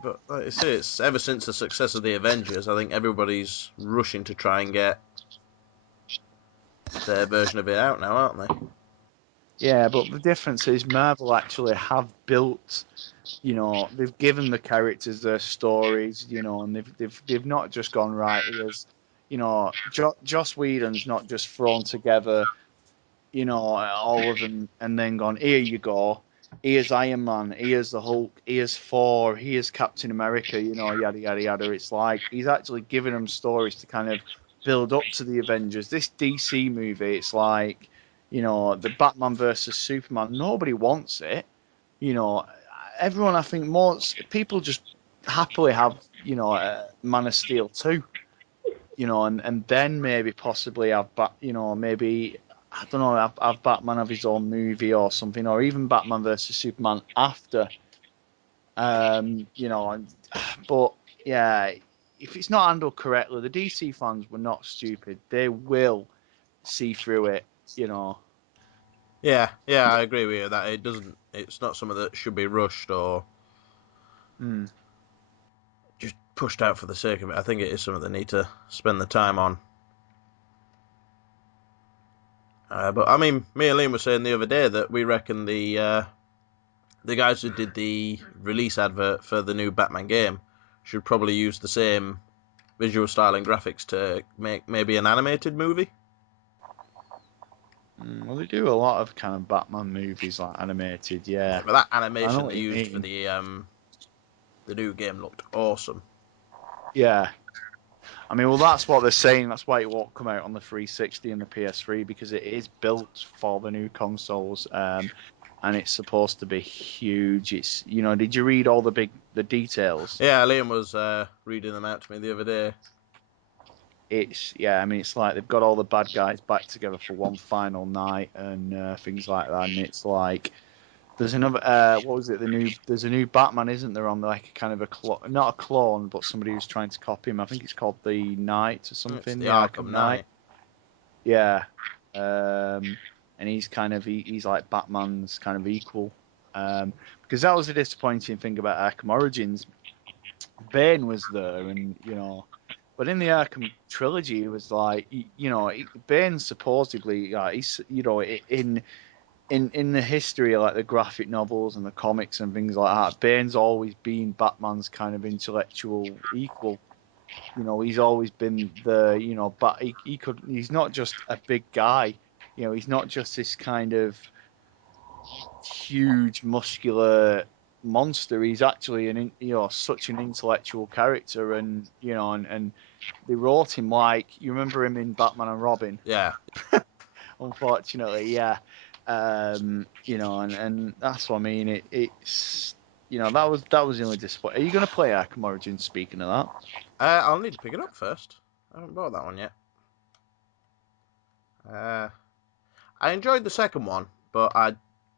But like I say, it's ever since the success of the Avengers, I think everybody's rushing to try and get their version of it out now, aren't they? Yeah, but the difference is Marvel actually have built, they've given the characters their stories, and they've not just gone right. Here's, Joss Whedon's not just thrown together, all of them and then gone, here you go. Here's Iron Man, here's the Hulk, here's Thor, here's Captain America, yada yada yada. It's like he's actually giving them stories to kind of build up to the Avengers. This DC movie, it's like, the Batman versus Superman. Nobody wants it. Everyone, I think, most people just happily have, Man of Steel 2, and then maybe possibly have, maybe, I don't know, have Batman have his own movie or something, or even Batman versus Superman after. But yeah, if it's not handled correctly, the DC fans were not stupid. They will see through it, Yeah, I agree with you that it's not something that should be rushed or Mm. just pushed out for the sake of it. I think it is something they need to spend the time on. But I mean, me and Liam were saying the other day that we reckon the guys who did the release advert for the new Batman game should probably use the same visual style and graphics to make maybe an animated movie. Well, they do a lot of kind of Batman movies, like animated, yeah. But that I know animation what they you used for mean. the new game looked awesome. Yeah. I mean, well, that's what they're saying. That's why it won't come out on the 360 and the PS3, because it is built for the new consoles, and it's supposed to be huge. It's, did you read all the details? Yeah, Liam was reading them out to me the other day. I mean, it's like they've got all the bad guys back together for one final night and things like that, and it's like there's another what was it, there's a new Batman, isn't there, on like kind of not a clone, but somebody who's trying to copy him. I think it's called the Knight or It's something, the the Arkham Knight. Yeah. And he's kind of he's like Batman's kind of equal, because that was a disappointing thing about Arkham Origins. Bane was there, and but in the Arkham trilogy, it was like Bane supposedly, he's in the history of like the graphic novels and the comics and things like that, Bane's always been Batman's kind of intellectual equal. He's always been but he's not just a big guy. He's not just this kind of huge muscular monster. He's actually such an intellectual character, and they wrote him like, you remember him in Batman and Robin. Yeah. Unfortunately, yeah. And that's what I mean. It's that was the only disappointment. Are you going to play Arkham Origins? Speaking of that, I'll need to pick it up first. I haven't bought that one yet. I enjoyed the second one, but I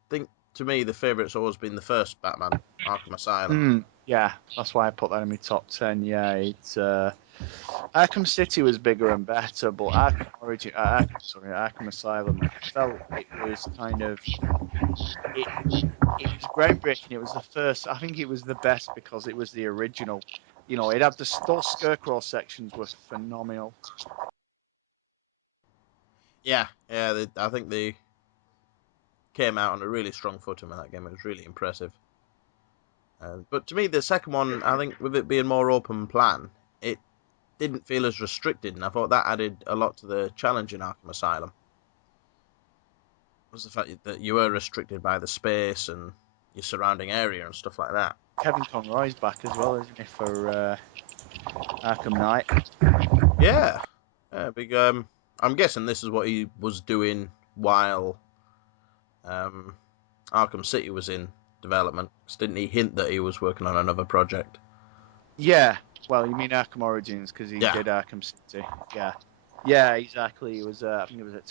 think to me the favourite's always been the first Batman, Arkham Asylum. Yeah, that's why I put that in my top 10. Yeah, it's Arkham City was bigger and better, but Arkham Asylum, I felt it was kind of it was groundbreaking. It was the first. I think it was the best because it was the original. It had those Scarecrow sections were phenomenal. Yeah, I think they came out on a really strong footing in that game. It was really impressive. But to me, the second one, I think with it being more open plan, it didn't feel as restricted, and I thought that added a lot to the challenge in Arkham Asylum. Was the fact that you were restricted by the space and your surrounding area and stuff like that. Kevin Conroy's back as well, isn't he, for Arkham Knight? Yeah, big. I'm guessing this is what he was doing while Arkham City was in development. Didn't he hint that he was working on another project? Yeah. Well, you mean Arkham Origins, because he did Arkham City. Yeah. Yeah, exactly. It was, I think it was at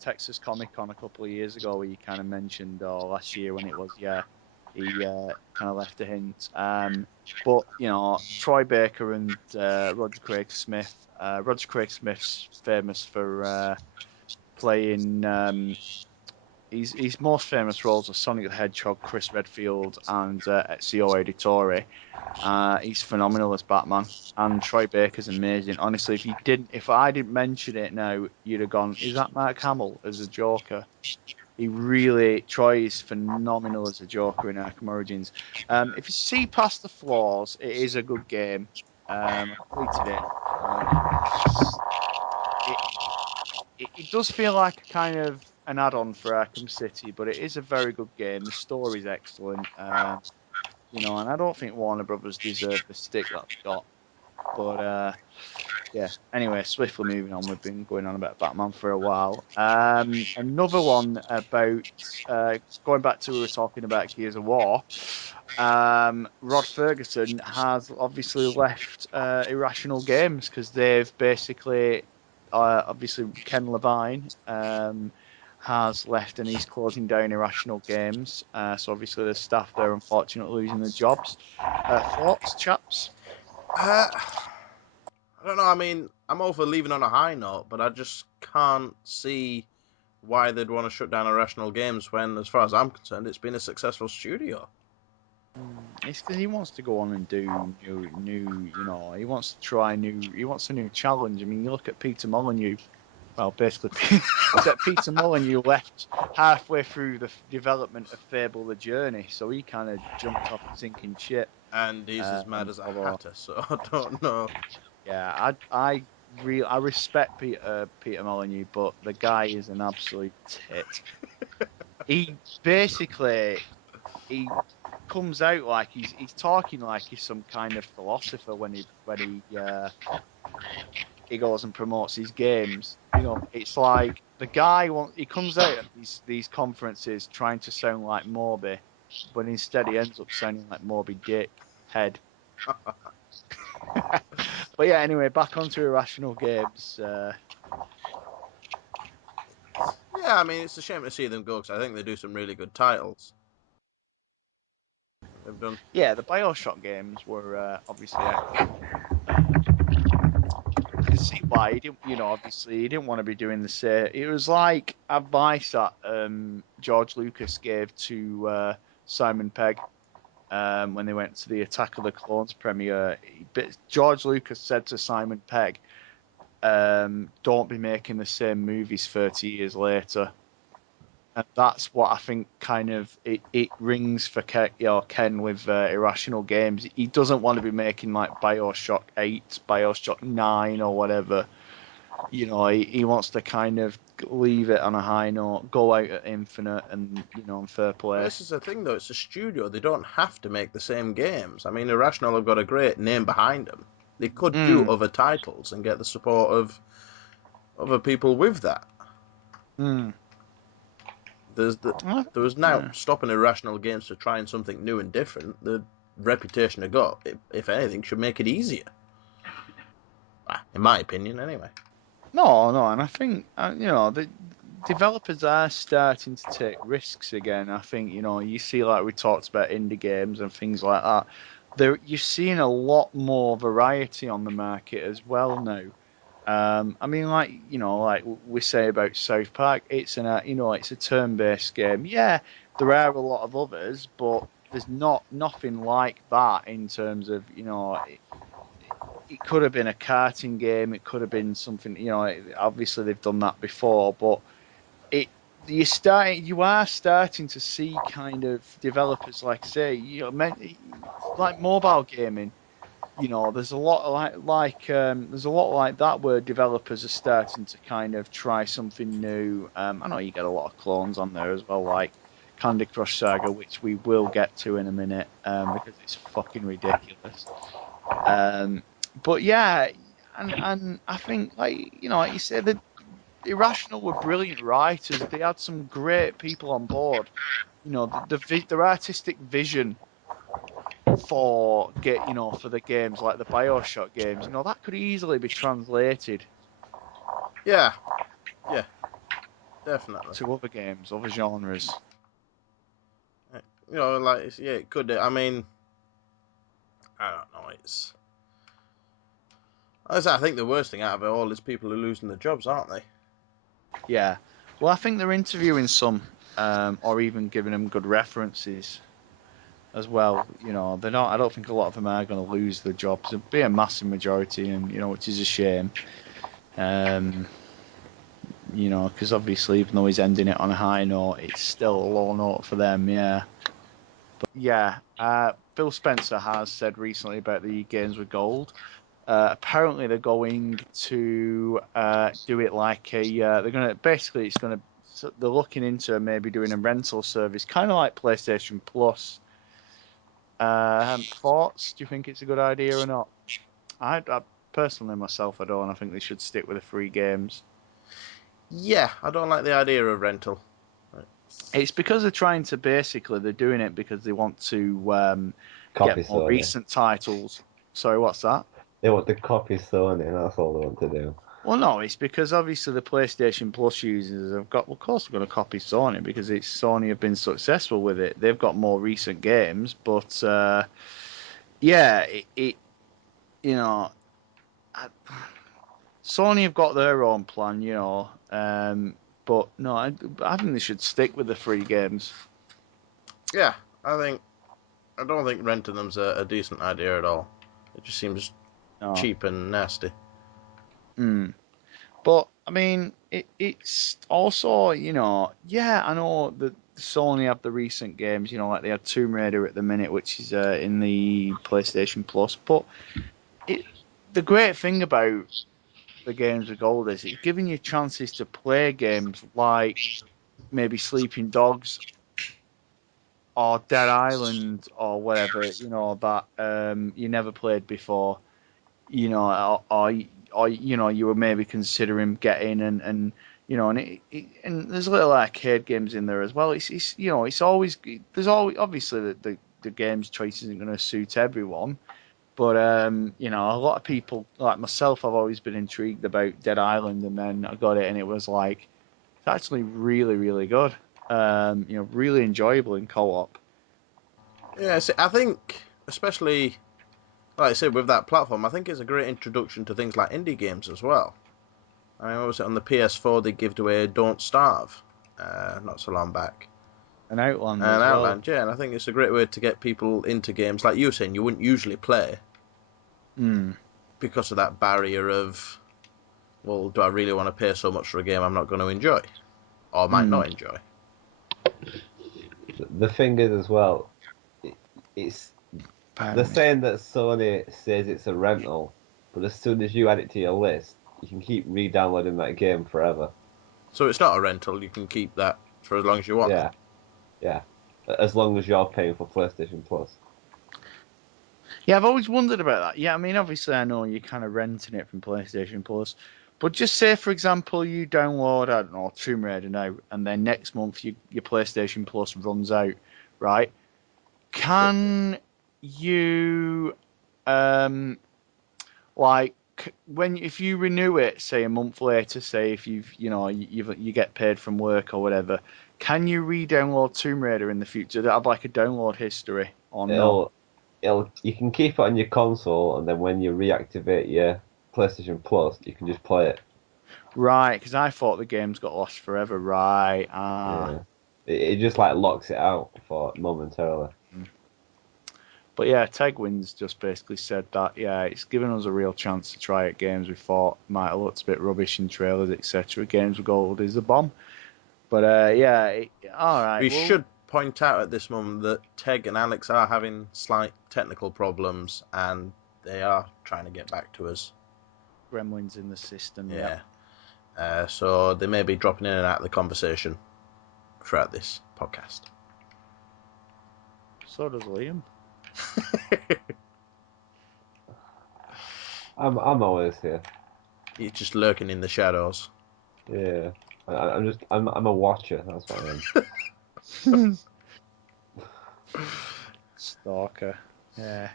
Texas Comic Con a couple of years ago where you kind of mentioned, or last year when it was, yeah, he kind of left a hint. But, Troy Baker and Roger Craig Smith. Roger Craig Smith's famous for playing. His most famous roles are Sonic the Hedgehog, Chris Redfield, and Ezio Auditore. He's phenomenal as Batman, and Troy Baker's amazing. Honestly, if I didn't mention it now, you'd have gone, "Is that Mark Hamill as a Joker?" Troy is phenomenal as a Joker in Arkham Origins. If you see past the flaws, it is a good game. I completed it. It does feel like a kind of an add-on for Arkham City, but it is a very good game. The story's excellent, and I don't think Warner Brothers deserve the stick that they got. But yeah. Anyway, swiftly moving on. We've been going on about Batman for a while. Another one about going back to we were talking about Gears of War. Rod Ferguson has obviously left Irrational Games because they've basically, obviously Ken Levine has left and he's closing down Irrational Games. So obviously the staff there unfortunately losing their jobs. Thoughts, chaps? I don't know. I mean, I'm all for leaving on a high note, but I just can't see why they'd want to shut down Irrational Games when, as far as I'm concerned, it's been a successful studio. It's because he wants to go on and do new. He wants to try new. He wants a new challenge. I mean, you look at Peter Molyneux. Well, basically, Peter Molyneux left halfway through the development of Fable: The Journey, so he kind of jumped off a sinking ship. And he's as mad as a hatter, so I don't know. Yeah, I respect Peter Molyneux, but the guy is an absolute tit. He basically comes out like he's talking like he's some kind of philosopher when he goes and promotes his games. It's like the guy he comes out at these conferences trying to sound like Moby, but instead he ends up sounding like Moby Dick head. But yeah, anyway, back onto Irrational Games. Yeah, I mean, it's a shame to see them go because I think they do some really good titles. They've done. Yeah, the BioShock games were obviously excellent. I can see why he didn't. Obviously he didn't want to be doing the same. It was like advice that George Lucas gave to Simon Pegg when they went to the Attack of the Clones premiere. But George Lucas said to Simon Pegg, "Don't be making the same movies 30 years later." And that's what I think kind of it rings for Ken with Irrational Games. He doesn't want to be making like BioShock 8, BioShock 9 or whatever. He wants to kind of leave it on a high note, go out at Infinite and, on fair play. Well, this is the thing, though. It's a studio. They don't have to make the same games. I mean, Irrational have got a great name behind them. They could do other titles and get the support of other people with that. There was now stopping Irrational Games for trying something new and different. The reputation they got, if anything, should make it easier. In my opinion, anyway. No, and I think the developers are starting to take risks again. I think you see like we talked about indie games and things like that. You're seeing a lot more variety on the market as well now. I mean, like we say about South Park, it's it's a turn-based game. Yeah, there are a lot of others, but there's nothing like that in terms of It could have been a karting game. It could have been something. Obviously they've done that before, but you are starting to see kind of developers like like mobile gaming. There's a lot there's a lot like that where developers are starting to kind of try something new. I know you get a lot of clones on there as well, like Candy Crush Saga, which we will get to in a minute because it's fucking ridiculous. But yeah, and I think like you said, the Irrational were brilliant writers. They had some great people on board. Their artistic vision for for the games like the BioShock games, that could easily be translated. Yeah, definitely. To other games, other genres. It could. I mean, I don't know. I think the worst thing out of it all is people are losing their jobs, aren't they? Yeah. Well, I think they're interviewing some, or even giving them good references as well. They're not. I don't think a lot of them are going to lose their jobs. It'll be a massive majority, and which is a shame. because obviously even though he's ending it on a high note, it's still a low note for them. Yeah. But yeah, Phil Spencer has said recently about the games with gold. Apparently, they're going to do it like they're going to basically they're looking into maybe doing a rental service, kind of like PlayStation Plus. Thoughts? Do you think it's a good idea or not? I personally myself, I don't. I think they should stick with the free games. Yeah, I don't like the idea of rental. It's because they're doing it because they want to Copy get more Sony. recent titles. Sorry, what's that? They want to copy Sony, and that's all they want to do. Well, no, it's because obviously the PlayStation Plus users have got, well, of course, they're going to copy Sony because Sony have been successful with it. They've got more recent games, but yeah, you know, Sony have got their own plan, but no, I think they should stick with the free games. Yeah, I don't think renting them's a decent idea at all. It just seems No. cheap and nasty. But I mean, it's also, yeah, I know that Sony have the recent games, like they had Tomb Raider at the minute, which is in the PlayStation Plus. But the great thing about the games with gold is it's giving you chances to play games like maybe Sleeping Dogs or Dead Island or whatever, that you never played before, or you were maybe considering getting and and there's little arcade games in there as well. It's always there's always obviously the game's choice isn't going to suit everyone, but a lot of people like myself, I've always been intrigued about Dead Island, and then I got it and it was like it's actually really really good. Really enjoyable in co-op. Yeah, see, I think, especially, like I said, with that platform, I think it's a great introduction to things like indie games as well. I mean, what was it, on the PS4 they gave away Don't Starve, not so long back. An Outland And as well. Outland, yeah, and I think it's a great way to get people into games like you were saying you wouldn't usually play because of that barrier of, well, do I really want to pay so much for a game I'm not going to enjoy or might not enjoy? The thing is, as well, it's they're saying that Sony says it's a rental, but as soon as you add it to your list, you can keep re-downloading that game forever. So it's not a rental, you can keep that for as long as you want. Yeah, yeah. As long as you're paying for PlayStation Plus. Yeah, I've always wondered about that. Yeah, I mean, obviously, I know you're kind of renting it from PlayStation Plus, but just say, for example, you download, I don't know, Tomb Raider now, and then next month your PlayStation Plus runs out, right? Can you, like, if you renew it, say a month later, say if you get paid from work or whatever, can you re-download Tomb Raider in the future? Does it have like a download history or not? You can keep it on your console, and then when you reactivate your PlayStation Plus, you can just play it. Right, because I thought the games got lost forever. Right. Yeah. It just like locks it out for momentarily. But yeah, Tegwin's just basically said that, yeah, it's given us a real chance to try out games we thought might have looked a bit rubbish in trailers, etc. Games with Gold is a bomb. But yeah, all right. We should point out at this moment that Teg and Alex are having slight technical problems and they are trying to get back to us. Gremlins in the system, Yeah. So they may be dropping in and out of the conversation throughout this podcast. So does Liam. I'm always here. You're just lurking in the shadows. Yeah. I'm a watcher. That's what I am. Stalker. Yeah.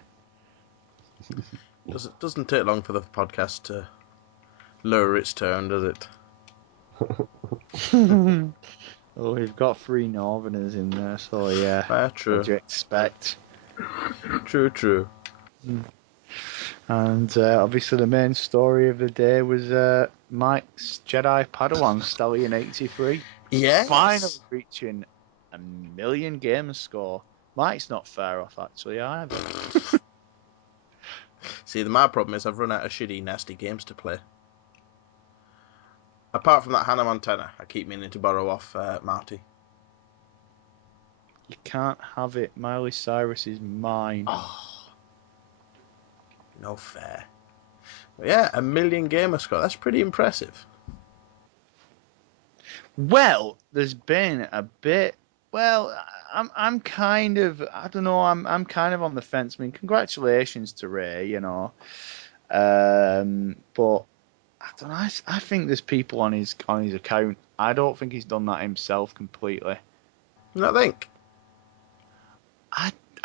Doesn't take long for the podcast to lower its tone, does it? Oh, we've got 3 Northerners in there, so yeah. True. What do you expect? True. And obviously the main story of the day was Mike's Jedi Padawan Stallion 83. Yes. Finally reaching 1 million gamer score. Mike's not far off actually either. See, my problem is I've run out of shitty, nasty games to play. Apart from that Hannah Montana, I keep meaning to borrow off Marty. You can't have it. Miley Cyrus is mine. Oh, no fair. But yeah, 1 million gamer score. That's pretty impressive. Well, there's been a bit. Well, I'm kind of, I don't know. I'm kind of on the fence. I mean, congratulations to Ray, you know. But I don't know. I think there's people on his account. I don't think he's done that himself completely. You don't think?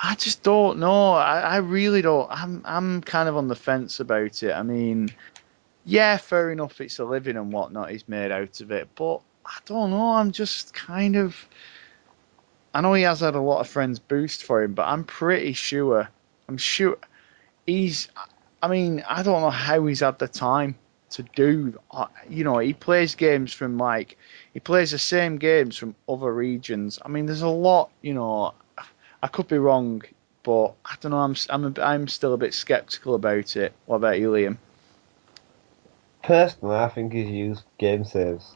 I just don't know. I really don't. I'm kind of on the fence about it. I mean, yeah, fair enough. It's a living and whatnot. He's made out of it, but I don't know. I'm just kind of. I know he has had a lot of friends boost for him, but I'm pretty sure. I'm sure he's. I mean, I don't know how he's had the time to do. You know, he plays games from like. He plays the same games from other regions. I mean, there's a lot. You know, I could be wrong, but I don't know. I'm still a bit skeptical about it. What about you, Liam? Personally, I think he's used game saves.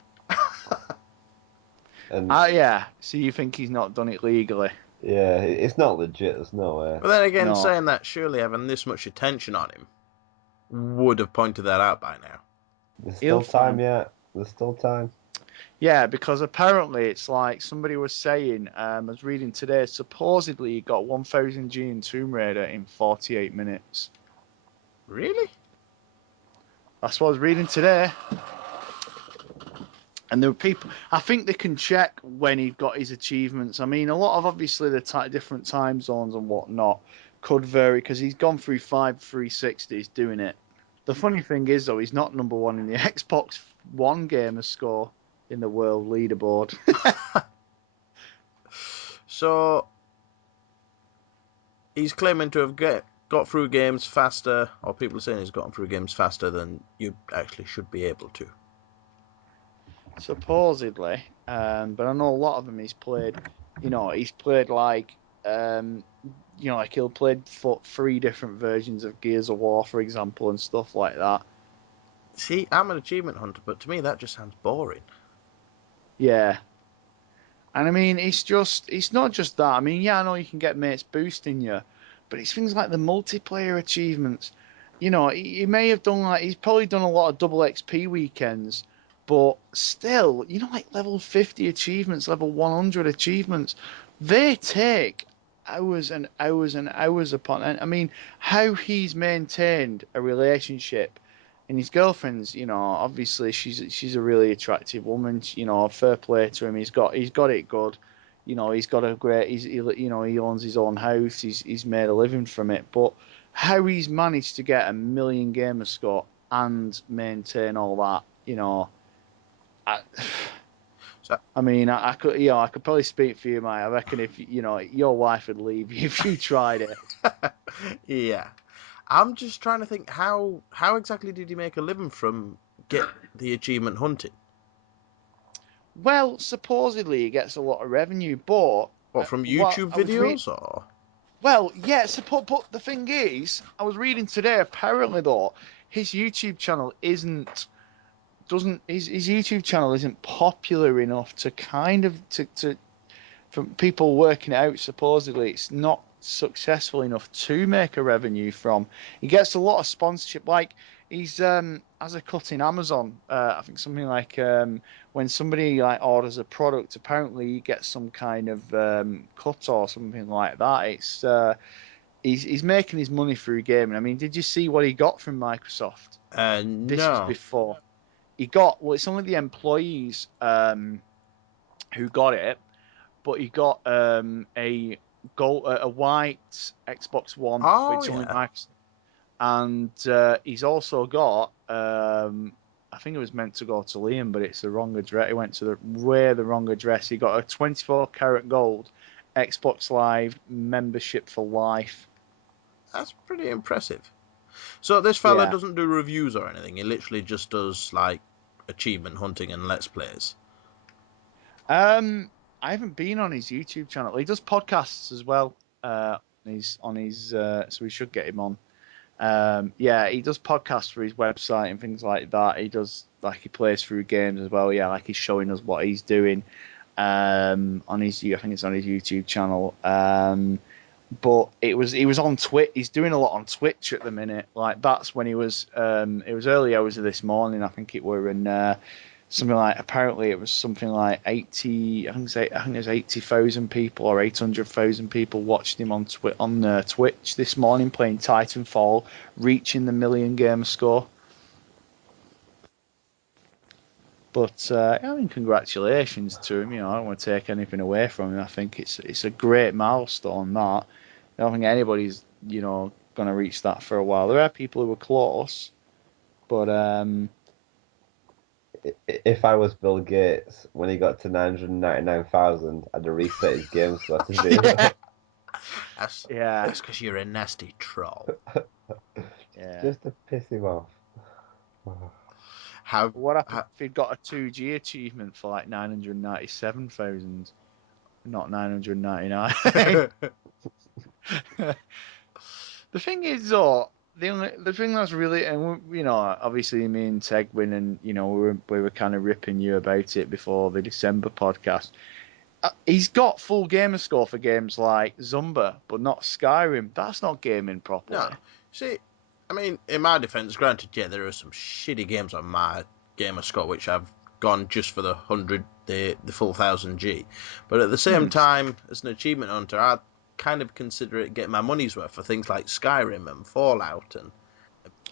And Yeah. So you think he's not done it legally? yeah, it's not legit. There's no way. But then again, No. saying that, surely having this much attention on him would have pointed that out by now. There's still He'll find- time yet. There's still time. Yeah, because apparently it's like somebody was saying. I was reading today. Supposedly he got 1000 G in Tomb Raider in 48 minutes. Really? That's what I was reading today. And there were people. I think they can check when he got his achievements. I mean, a lot of obviously the different time zones and whatnot could vary because he's gone through 5 360s doing it. The funny thing is though, he's not number one in the Xbox One gamer score in the world leaderboard. So he's claiming to have got through games faster, or people are saying he's gotten through games faster than you actually should be able to. Supposedly, but I know a lot of them he's played. You know, he's played like, you know, like he'll played for 3 different versions of Gears of War, for example, and stuff like that. See, I'm an achievement hunter, but to me that just sounds boring. Yeah, and I mean, it's not just that. I mean, yeah, I know you can get mates boosting you, but it's things like the multiplayer achievements. You know, he may have done like he's probably done a lot of double XP weekends, but still, you know, like level 50 achievements, level 100 achievements, they take hours and hours and hours upon. And I mean, how he's maintained a relationship. And his girlfriend's, you know, obviously she's a really attractive woman. You know, fair play to him. He's got it good. You know, he's got a great. You know, he owns his own house. He's made a living from it. But how he's managed to get 1 million gamer score and maintain all that, you know, I mean, I could, you know, I could probably speak for you, mate. I reckon if you know your wife would leave you if you tried it. Yeah. I'm just trying to think how exactly did he make a living from get the achievement hunting? Well, supposedly he gets a lot of revenue, but What, from what YouTube I was videos or? well, yeah, but the thing is, I was reading today. Apparently, though, his YouTube channel his YouTube channel isn't popular enough to kind of to from people working it out. Supposedly, it's not successful enough to make a revenue from. He gets a lot of sponsorship, like he's has a cut in Amazon. I think something like when somebody like orders a product, apparently he gets some kind of cut or something like that. It's he's making his money through gaming. I mean, did you see what he got from Microsoft? This was No. before he got. Well, it's only the employees who got it, but he got a white Xbox One, Oh, which only yeah. Microsoft, and he's also got. I think it was meant to go to Liam, but it's the wrong address. It went to the wrong address. He got a 24 karat gold Xbox Live membership for life. That's pretty impressive. So this fella Yeah. doesn't do reviews or anything. He literally just does like achievement hunting and let's plays. I haven't been on his YouTube channel. He does podcasts as well. On his so we should get him on. Yeah, he does podcasts for his website and things like that. He does like he plays through games as well. Yeah, like he's showing us what he's doing on his, I think it's on his YouTube channel. But he was on Twitch. He's doing a lot on Twitch at the minute. Like that's when he was. It was early hours of this morning. I think it were, and something like, apparently it was something like 80. I think it was 80,000 people or 800,000 people watched him on Twitch this morning playing Titanfall, reaching the million gamer score. But I mean, congratulations to him. You know, I don't want to take anything away from him. I think it's a great milestone. That I don't think anybody's going to reach that for a while. There are people who were close, but If I was Bill Gates, when he got to 999,000, I'd have reset his game so I could do that. That's because you're a nasty troll. yeah. Just to piss him off. What happened if he'd got a 2G achievement for like 997,000, not 999? The thing is, though, the thing that's really, and obviously me and Tegwin, and we were kind of ripping you about it before the December podcast. He's got full gamer score for games like Zumba, but not Skyrim. That's not gaming properly. No, see, I mean, in my defence, granted, yeah, there are some shitty games on my gamer score which I've gone just for the 100, the full 1000G. But at the same time, as an achievement hunter, I kind of consider it getting my money's worth for things like Skyrim and Fallout and.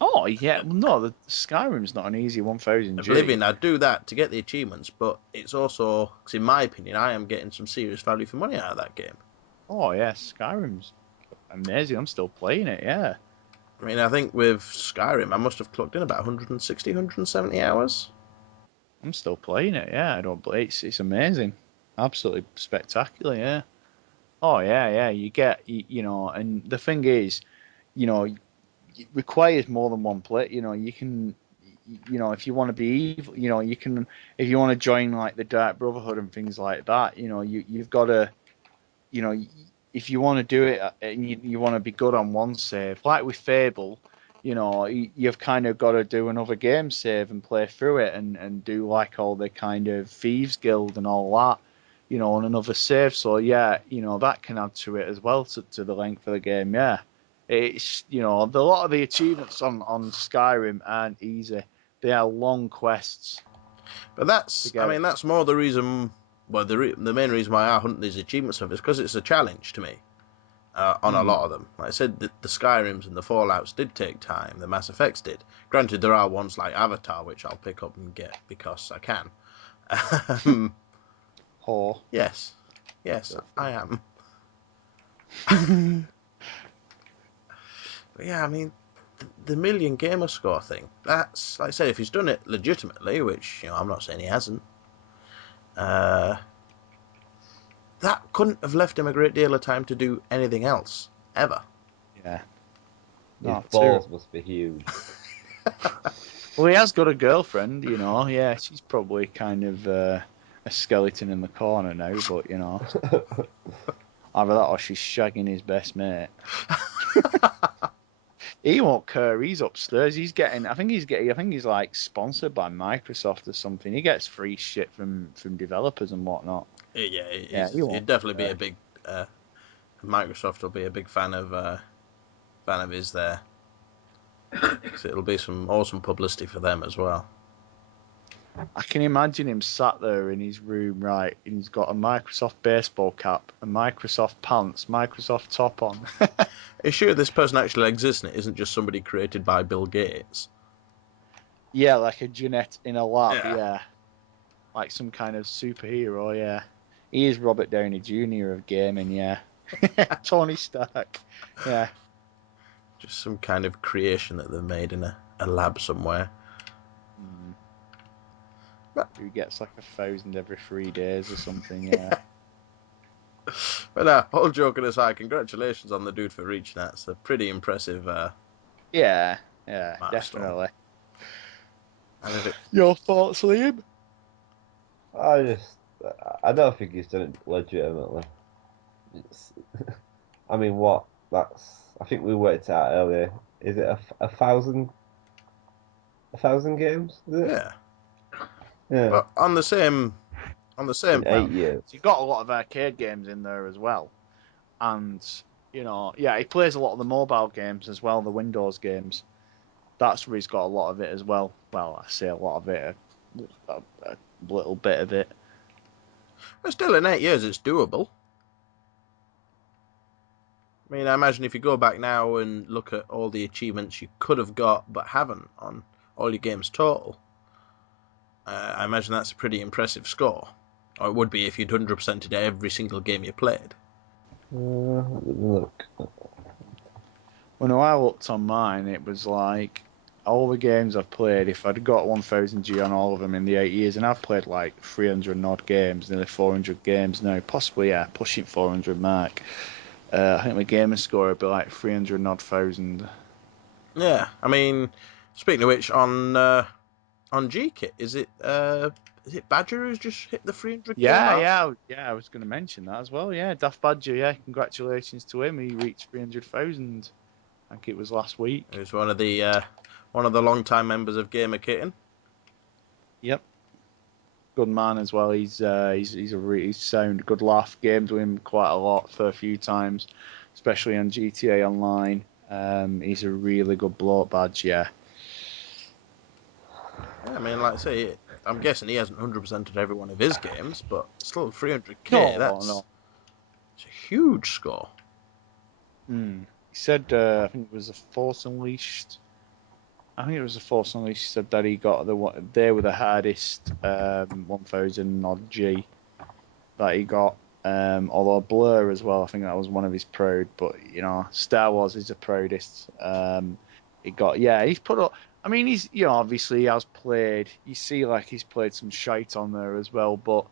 Oh yeah, no, the Skyrim's not an easy 1000G. Oblivion, I do that to get the achievements, but it's also, because in my opinion, I am getting some serious value for money out of that game. Oh yeah, Skyrim's amazing. I'm still playing it. Yeah. I mean, I think with Skyrim, I must have clocked in about 160, 170 hours. I'm still playing it. Yeah, I don't believe it's amazing, absolutely spectacular. Yeah. Oh yeah. You get and the thing is, it requires more than one play. You can, if you want to be evil, you can, if you want to join like the Dark Brotherhood and things like that, you've got to, if you want to do it and you want to be good on one save, like with Fable, you've kind of got to do another game save and play through it and do like all the kind of Thieves Guild and all that, on another save. So yeah, that can add to it as well, to the length of the game. Yeah. It's, a lot of the achievements on Skyrim aren't easy. They are long quests. But that's more the reason. Well, the main reason why I hunt these achievement stuff is because it's a challenge to me. On a lot of them, like I said, the Skyrims and the Fallouts did take time. The Mass Effects did. Granted, there are ones like Avatar which I'll pick up and get because I can. Yes, I am. But yeah, I mean, the million gamer score thing, that's, like I say, if he's done it legitimately, which, I'm not saying he hasn't, that couldn't have left him a great deal of time to do anything else, ever. Yeah. His balls must be huge. Well, he has got a girlfriend, yeah, she's probably kind of a skeleton in the corner now, but, either that or she's shagging his best mate. He won't care. He's upstairs. He's getting. I think he's like sponsored by Microsoft or something. He gets free shit from developers and whatnot. Yeah, he'd definitely be a big. Microsoft will be a big fan of his there. So it'll be some awesome publicity for them as well. I can imagine him sat there in his room, right? And he's got a Microsoft baseball cap, a Microsoft pants, Microsoft top on. Are you sure this person actually exists and it isn't just somebody created by Bill Gates? Yeah, like a Jeanette in a lab, yeah. Like some kind of superhero, yeah. He is Robert Downey Jr. of gaming, yeah. Tony Stark, yeah. Just some kind of creation that they've made in a lab somewhere. Who gets like 1,000 every 3 days or something, yeah. But all joking aside, congratulations on the dude for reaching that. It's a pretty impressive. Yeah, definitely. Your thoughts, Liam? I don't think he's done it legitimately. I mean, I think we worked out earlier. Is it a thousand games? Is it? Yeah. Yeah. But on the same In 8 note, years. So you've got a lot of arcade games in there as well, and yeah, he plays a lot of the mobile games as well, the Windows games. That's where he's got a lot of it as well. Well, I say a lot of it, a little bit of it. but still in 8 years it's doable. I mean, I imagine if you go back now and look at all the achievements you could have got but haven't on all your games total, I imagine that's a pretty impressive score. Or it would be if you'd 100%ed every single game you played. Look. When I looked on mine, it was like all the games I've played. If I'd got 1000G on all of them in the 8 years, and I've played like 300 and odd games, nearly 400 games now, possibly pushing 400 mark. I think my gamer score would be like 300 and odd thousand. Yeah, I mean, speaking of which, on GKit, is it Badger who's just hit the 300k mark? Yeah. I was going to mention that as well. Yeah, Daft Badger. Yeah, congratulations to him. He reached 300,000. I think it was last week. Who's one of the long-time members of Gamer Kitten. Yep. Good man as well. He's sound, good laugh. Gamed with him quite a lot for a few times, especially on GTA Online. He's a really good bloke, Badge. Yeah. Yeah, I mean, like I say, I'm guessing he hasn't 100%ed every one of his games, but still 300k, No. it's a huge score. He said, I think it was a Force Unleashed. I think it was a Force Unleashed. Said that he got they were the hardest 1000 odd G that he got. Although Blur as well, I think that was one of his proud. But Star Wars is the proudest. He got he's put up. I mean, he's obviously he has played. You see, like he's played some shite on there as well, but.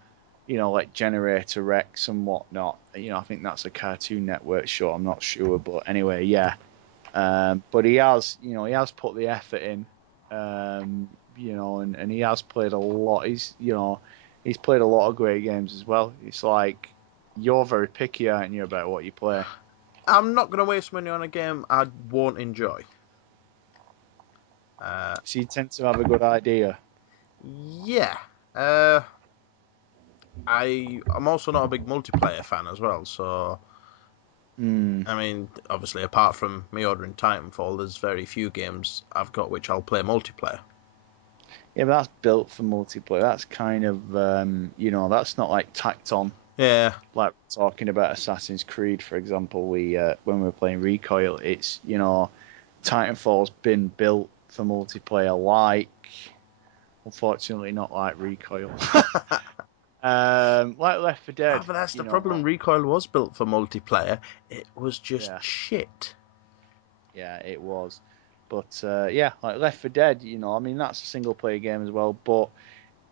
Like Generator Rex and whatnot. I think that's a Cartoon Network show. I'm not sure, but anyway, yeah. But he has put the effort in, and he has played a lot. He's played a lot of great games as well. It's like you're very picky, aren't you, about what you play? I'm not going to waste money on a game I won't enjoy. So you tend to have a good idea. Yeah. I'm also not a big multiplayer fan as well, so I mean, obviously, apart from me ordering Titanfall, there's very few games I've got which I'll play multiplayer. Yeah, but that's built for multiplayer. That's kind of that's not like tacked on. Yeah. Like talking about Assassin's Creed, for example, when we were playing Recoil, it's Titanfall's been built for multiplayer, unfortunately not like Recoil. Like Left 4 Dead. But that's the problem. Recoil was built for multiplayer. It was just shit. Yeah, it was. But like Left 4 Dead, I mean that's a single player game as well, but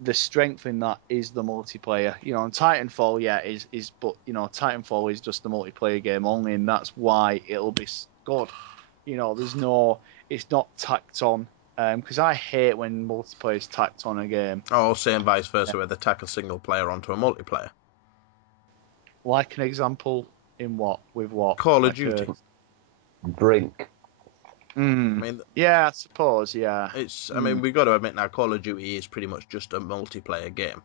the strength in that is the multiplayer. And Titanfall, but Titanfall is just the multiplayer game only, and that's why it'll be good. It's not tacked on. Because I hate when multiplayer is tacked on a game. Oh, same vice versa, where they tack a single player onto a multiplayer. Like an example in what? With what? Call of Duty. Brink. I mean, yeah, I suppose, yeah. I mean, we've got to admit now, Call of Duty is pretty much just a multiplayer game.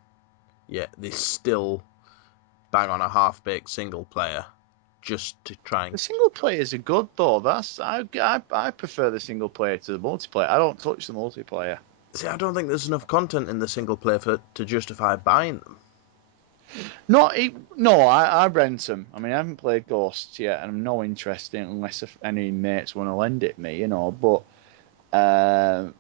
Yet they still bang on a half-baked single player just to try and... The single players are good, though. I prefer the single player to the multiplayer. I don't touch the multiplayer. See, I don't think there's enough content in the single player to justify buying them. No, I rent them. I mean, I haven't played Ghosts yet, and I'm no interest in it unless any mates want to lend it me, But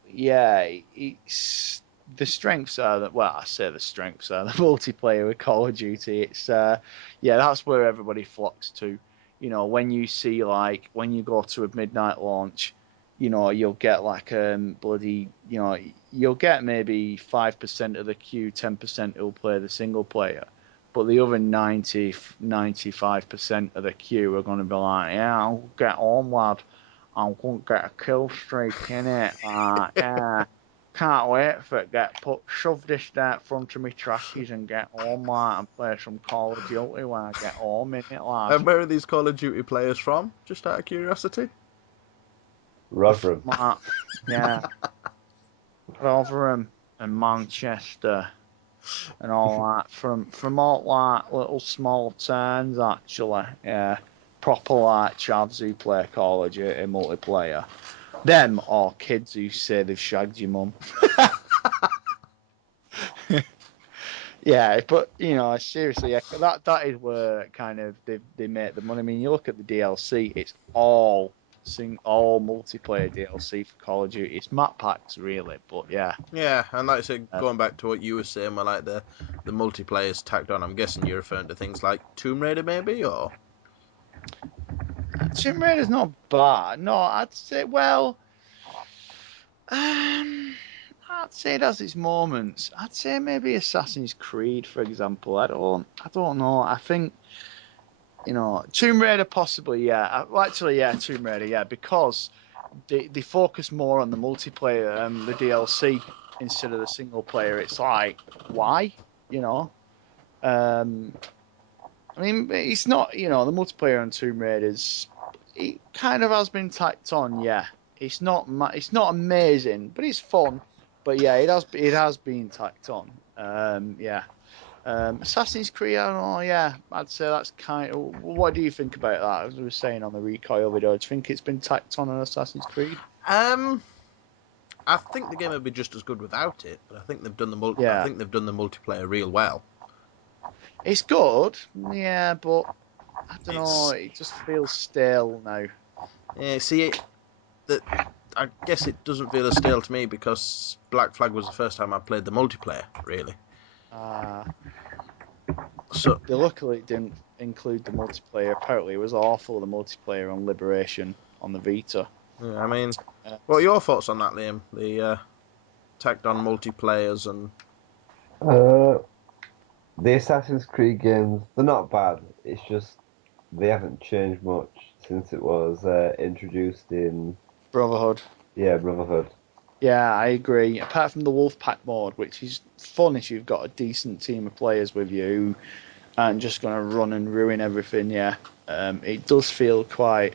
it's the strengths are that. Well, I say the strengths are the multiplayer with Call of Duty. It's that's where everybody flocks to. When you see when you go to a midnight launch, you'll get you'll get maybe 5% of the queue, 10% who'll play the single player. But the other 95% of the queue are going to be like, yeah, I'll get on, lad. I'm going to get a kill streak in it. Yeah, can't wait for it to shove this down front of me trackies and get home, lad, and play some Call of Duty when I get home in it, lad. And where are these Call of Duty players from? Just out of curiosity. Rotherham. Yeah. Rotherham. and Manchester and all that from all like little small towns actually. Yeah, proper like chavs who play Call of Duty multiplayer. Them or kids who say they've shagged your mum. Yeah, but you know, seriously, yeah, that is where kind of they make the money. I mean, you look at the DLC; it's all multiplayer DLC for Call of Duty. It's map packs really, but yeah. Yeah, and like I said, going back to what you were saying, where like the multiplayer's tacked on, I'm guessing you're referring to things like Tomb Raider, maybe, or Tomb Raider's not bad. No, I'd say um, I'd say it has its moments. I'd say maybe Assassin's Creed, for example. I don't know. I think Tomb Raider possibly, yeah. Well, actually, yeah, Tomb Raider, yeah, because they focus more on the multiplayer and the DLC instead of the single player. It's like, why? You know, um, I mean, it's not. The multiplayer on Tomb Raiders, it kind of has been tacked on. Yeah, it's not amazing, but it's fun. But yeah, it has been tacked on. Yeah. Assassin's Creed, I don't know. Yeah, I'd say that's kind of. What do you think about that? As I was saying on the recoil video, do you think it's been tacked on Assassin's Creed? I think the game would be just as good without it. But I think they've done I Yeah, think they've done the multiplayer real well. it's good. Yeah, but I don't know. It's It just feels stale now. yeah, see that. I guess it doesn't feel as stale to me because Black Flag was the first time I played the multiplayer, really. Uh, So they luckily didn't include the multiplayer. Apparently, it was awful. The multiplayer on Liberation on the Vita. yeah, I mean, Uh, what are your thoughts on that, Liam? The tacked on multiplayers and Uh, the Assassin's Creed games, they're not bad. It's just they haven't changed much since it was introduced in, Brotherhood. yeah, Brotherhood. Yeah, I agree. Apart from the Wolfpack mode, which is fun if you've got a decent team of players with you who aren't just going to run and ruin everything, yeah. It does feel quite,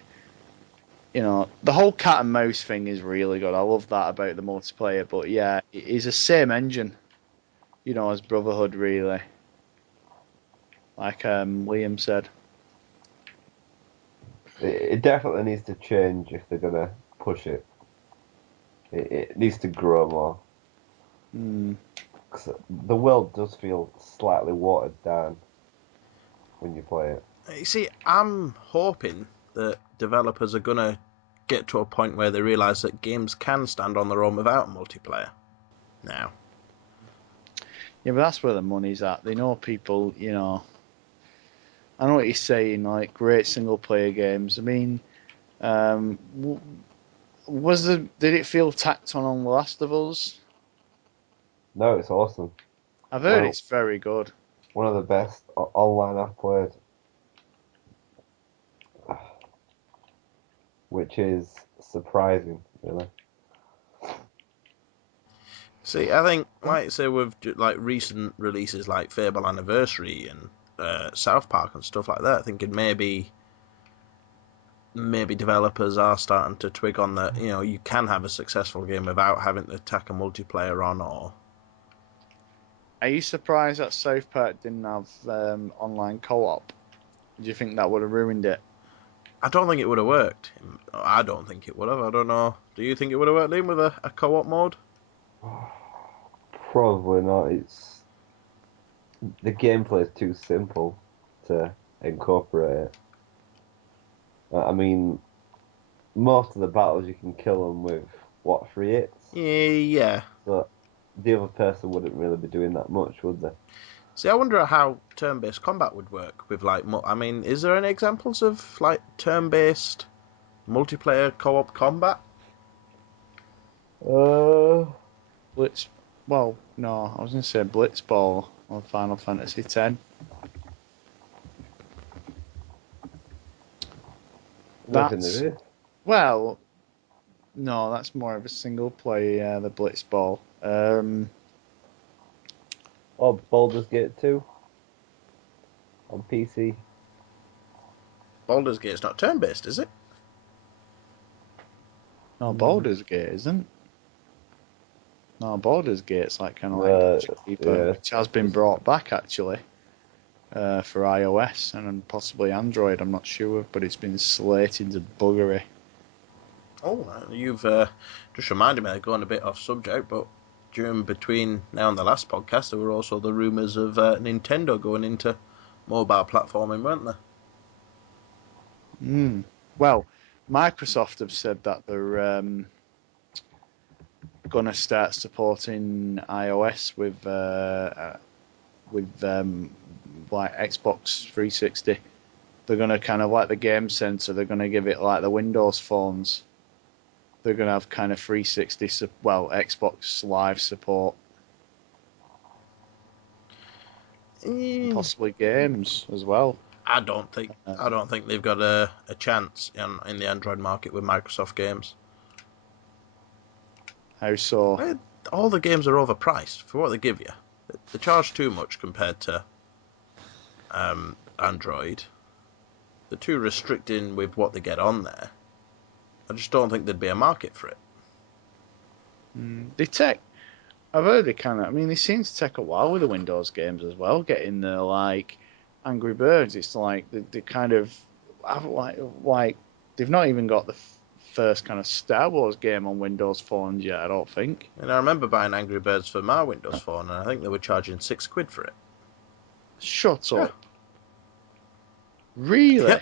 the whole cat and mouse thing is really good. I love that about the multiplayer, but yeah, it is the same engine, as Brotherhood, really. Like Liam said. It definitely needs to change if they're gonna push it. It needs to grow more. Mm. 'Cause the world does feel slightly watered down when you play it. you see, I'm hoping that developers are gonna get to a point where they realise that games can stand on their own without multiplayer. Now, Yeah, but that's where the money's at. They know people, I know what you're saying, like great single player games. I mean, um, did it feel tacked on The Last of Us? No, it's awesome. I've heard One it's very good. one of the best online I've played, which is surprising, really. see, I think, like I say, with like recent releases like Fable Anniversary and South Park and stuff like that, thinking maybe developers are starting to twig on that. You can have a successful game without having to tack a multiplayer on, or Are you surprised that South Park didn't have online co-op? Do you think that would have ruined it? I don't think it would have worked. I don't think it would have. I don't know. Do you think it would have worked, Liam, with a co-op mode? Probably not. The gameplay is too simple to incorporate it. I mean, most of the battles you can kill them with what 3 hits, Yeah. so the other person wouldn't really be doing that much, would they? See, I wonder how turn-based combat would work with like. I mean, is there any examples of like turn-based multiplayer co-op combat? Uh, Blitz. Well, no, I was going to say Blitzball on Final Fantasy X. nothing to That's do. well, no, that's more of a single player. Yeah, the Blitzball. Or Baldur's Gate 2 on PC. Baldur's Gate's not turn-based, is it? No, Mm. Baldur's Gate isn't. No, Baldur's Gate's like kind of like cheaper, yeah. which has been brought back actually for iOS and possibly Android. I'm not sure, but it's been slated to buggery. Oh, you've just reminded me of going a bit off subject, but between now and the last podcast, there were also the rumours of Nintendo going into mobile platforming, weren't there? Well, Microsoft have said that they're going to start supporting iOS with like Xbox 360. They're going to kind of like the Game Center. They're going to give it like the Windows phones. They're going to have kind of 360, Xbox Live support, and possibly games as well. I don't think they've got a chance in the Android market with Microsoft games. How so? All the games are overpriced for what they give you. They charge too much compared to Android. They're too restricting with what they get on there. I just don't think there'd be a market for it. I've heard they kind of. I mean, they seem to take a while with the Windows games as well. Getting the like Angry Birds, it's like they kind of have like they've not even got the first kind of Star Wars game on Windows phones yet. I don't think. And I remember buying Angry Birds for my Windows Phone, and I think they were charging £6 for it. Shut Yeah. up. Really? Yep.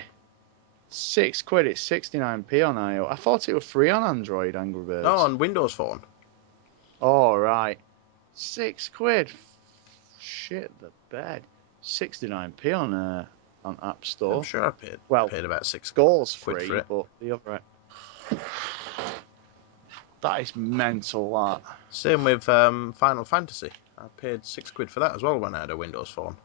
£6. It's 69p on iOS. I thought it was free on Android. Angry Birds. No, on Windows Phone. Oh right. £6. Shit the bed. 69p on App Store. I'm sure I paid about £6 Score's quid free, for it. but the other. That is mental. That. Same with Final Fantasy. I paid £6 for that as well when I had a Windows Phone.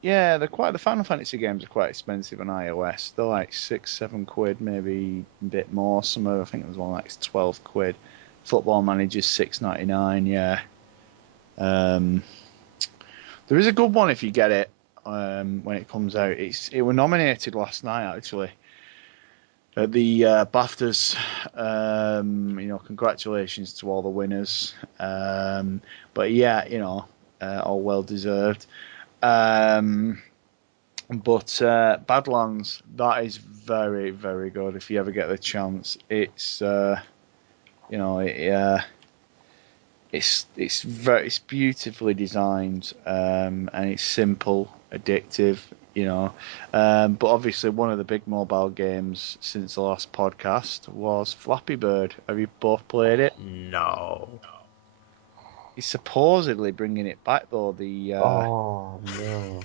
Yeah, the Final Fantasy games are quite expensive on iOS. They're like £6-7, maybe a bit more. Some of I think there's one like £12. Football Manager's £6.99. Yeah. There is a good one if you get it when it comes out. It was nominated last night actually at the BAFTAs. Congratulations to all the winners. But yeah, all well deserved. But Badlands, that is very, very good. If you ever get the chance, it's it's beautifully designed, and it's simple, addictive. But obviously one of the big mobile games since the last podcast was Flappy Bird. Have you both played it? No. He's supposedly bringing it back though. Oh no.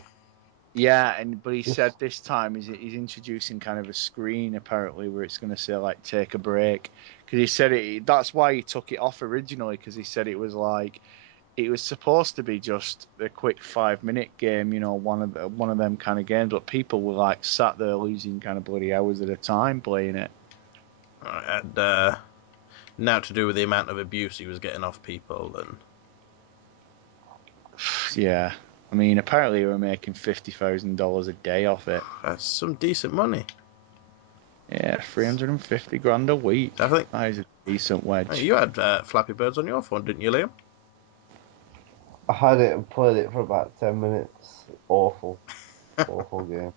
Yeah, but he said this time he's introducing kind of a screen apparently where it's going to say like take a break, because he said that's why he took it off originally, because he said it was supposed to be just a quick 5-minute game, one of them kind of games, but people were like sat there losing kind of bloody hours at a time playing it. And now to do with the amount of abuse he was getting off people and. Yeah. I mean, apparently we were making $50,000 a day off it. That's some decent money. Yeah, 350 grand a week. I think that is a decent wedge. You had Flappy Birds on your phone, didn't you, Liam? I had it and played it for about 10 minutes. Awful. Awful game.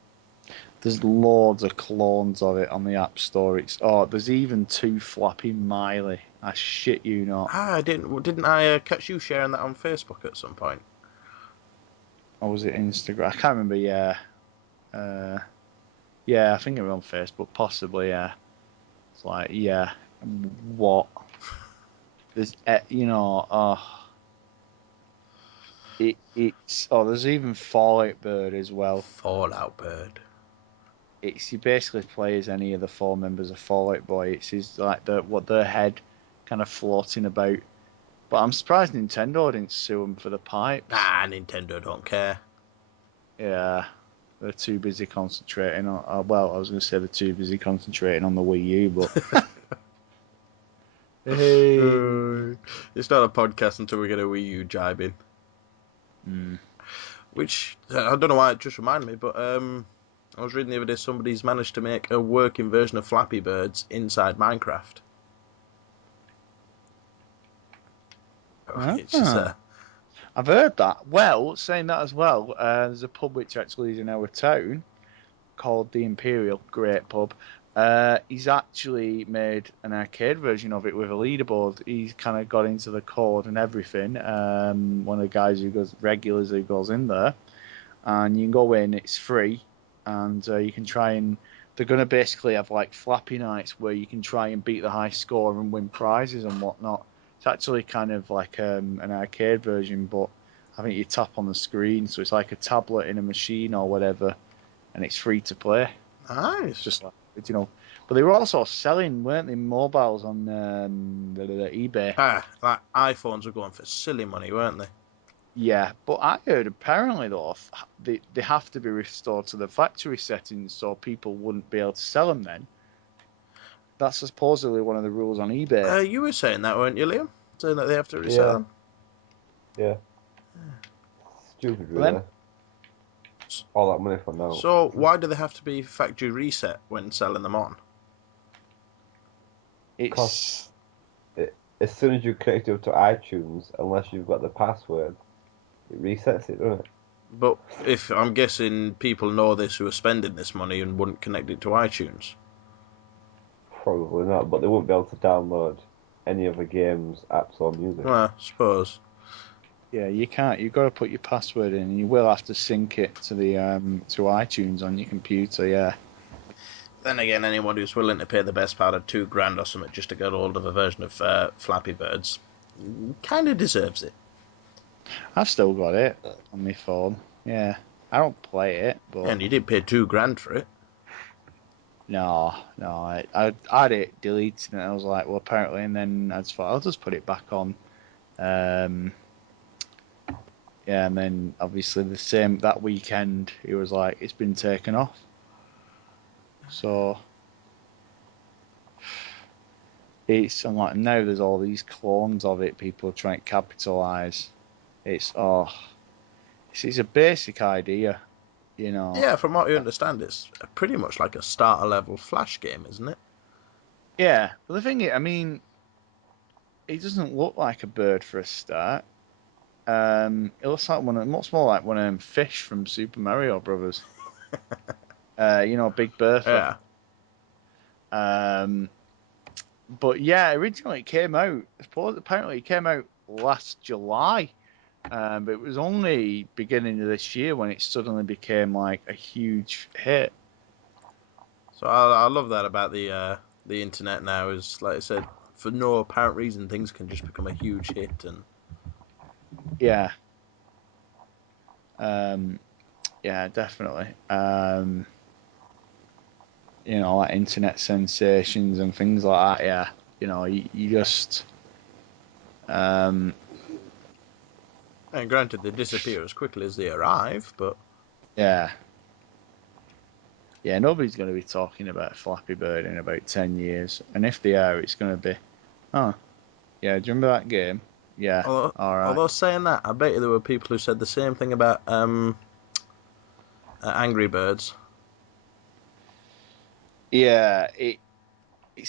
There's loads of clones of it on the App Store. There's even 2 Flappy Miley. I shit you not. Didn't I catch you sharing that on Facebook at some point? Or was it Instagram? I can't remember. Yeah. Yeah, I think it was on Facebook. Possibly, yeah. It's like, yeah, what? There's, there's even Fallout Bird as well. Fallout Bird. You basically play as any of the 4 members of Fallout Boy. It's their head kind of floating about. But I'm surprised Nintendo didn't sue them for the pipes. Nah, Nintendo don't care. Yeah, they're too busy concentrating on. I was going to say they're too busy concentrating on the Wii U, but. Hey. It's not a podcast until we get a Wii U jibing. Which, I don't know why it just reminded me, but I was reading the other day somebody's managed to make a working version of Flappy Birds inside Minecraft. It's just, I've heard that. Well, saying that as well, there's a pub which actually is in our town called the Imperial, great pub. He's actually made an arcade version of it with a leaderboard. He's kind of got into the code and everything. One of the guys who goes regularly goes in there, and you can go in. It's free, and you can try and. They're going to basically have like flappy nights where you can try and beat the high score and win prizes and whatnot. It's actually kind of like an arcade version, but I think you tap on the screen, so it's like a tablet in a machine or whatever, and it's free to play. nice. It's just like, but they were also selling, weren't they, mobiles on the eBay? Like iPhones were going for silly money, weren't they? Yeah, but I heard apparently though they have to be restored to the factory settings, so people wouldn't be able to sell them then. That's supposedly one of the rules on eBay. You were saying that, weren't you, Liam? Saying that they have to resell them. Yeah. Stupid, Well, really. then- All that money for now. So why do they have to be factory reset when selling them on? It's As soon as you connect it to iTunes, unless you've got the password, it resets it, doesn't it? But if I'm guessing people know this who are spending this money and wouldn't connect it to iTunes. Probably not, but they won't be able to download any other games, apps, or music. Well, I suppose. Yeah, you can't. You've got to put your password in, and you will have to sync it to the to iTunes on your computer. Yeah. Then again, anyone who's willing to pay the best part of $2,000 or something just to get hold of a version of Flappy Birds kind of deserves it. I've still got it on my phone. Yeah, I don't play it, but And you did pay $2,000 for it. no, I had it deleted, and I was like, well, apparently, and then I just thought I'll just put it back on. Yeah, and then obviously the same that weekend, it was like it's been taken off. So I'm like, now there's all these clones of it. People trying to capitalize. It's a basic idea, you know. Yeah, from what you understand, it's pretty much like a starter level Flash game, isn't it? Yeah, but the thing is, I mean, it doesn't look like a bird for a start. It looks like much more like one of them fish from Super Mario Brothers. Big Bertha. Yeah. But yeah, originally it came out. Apparently, it came out last July. But it was only beginning of this year when it suddenly became like a huge hit. So I love that about the internet now. Is like I said, for no apparent reason, things can just become a huge hit. And Yeah. Yeah, definitely. Like internet sensations and things like that. Yeah, you just. and granted, they disappear as quickly as they arrive, but Yeah. Yeah, nobody's going to be talking about Flappy Bird in about 10 years. And if they are, it's going to be, oh, yeah, do you remember that game? Yeah, all right. although saying that, I bet you there were people who said the same thing about Angry Birds. Yeah, it's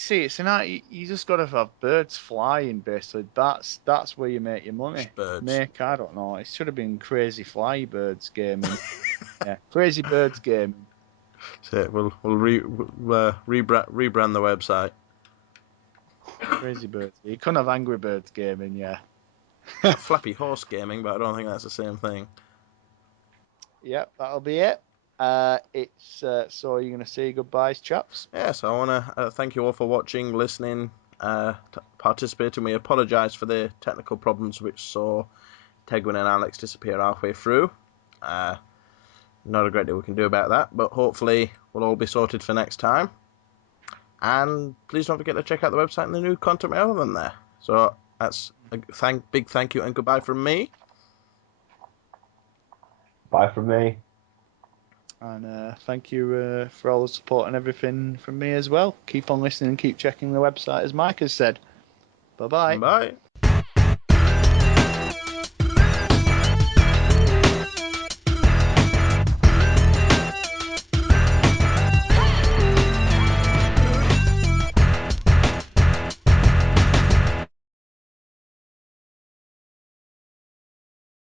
you just got to have birds flying, basically. That's where you make your money. Birds. I don't know. It should have been Crazy Fly Birds Gaming. Yeah, Crazy Birds Gaming. So we'll rebrand the website. Crazy Birds. You couldn't have Angry Birds Gaming, yeah. Flappy Horse Gaming, but I don't think that's the same thing. Yep, that'll be it. So you're going to say goodbyes, chaps? Yes, I want to thank you all for watching, listening, participating. We apologise for the technical problems which saw Tegwin and Alex disappear halfway through. Not a great deal we can do about that, but hopefully we'll all be sorted for next time. And please don't forget to check out the website and the new content relevant there. So that's a big thank you and goodbye from me. Bye from me. And thank you for all the support and everything from me as well. Keep on listening and keep checking the website, as Mike has said. Bye-bye. Bye.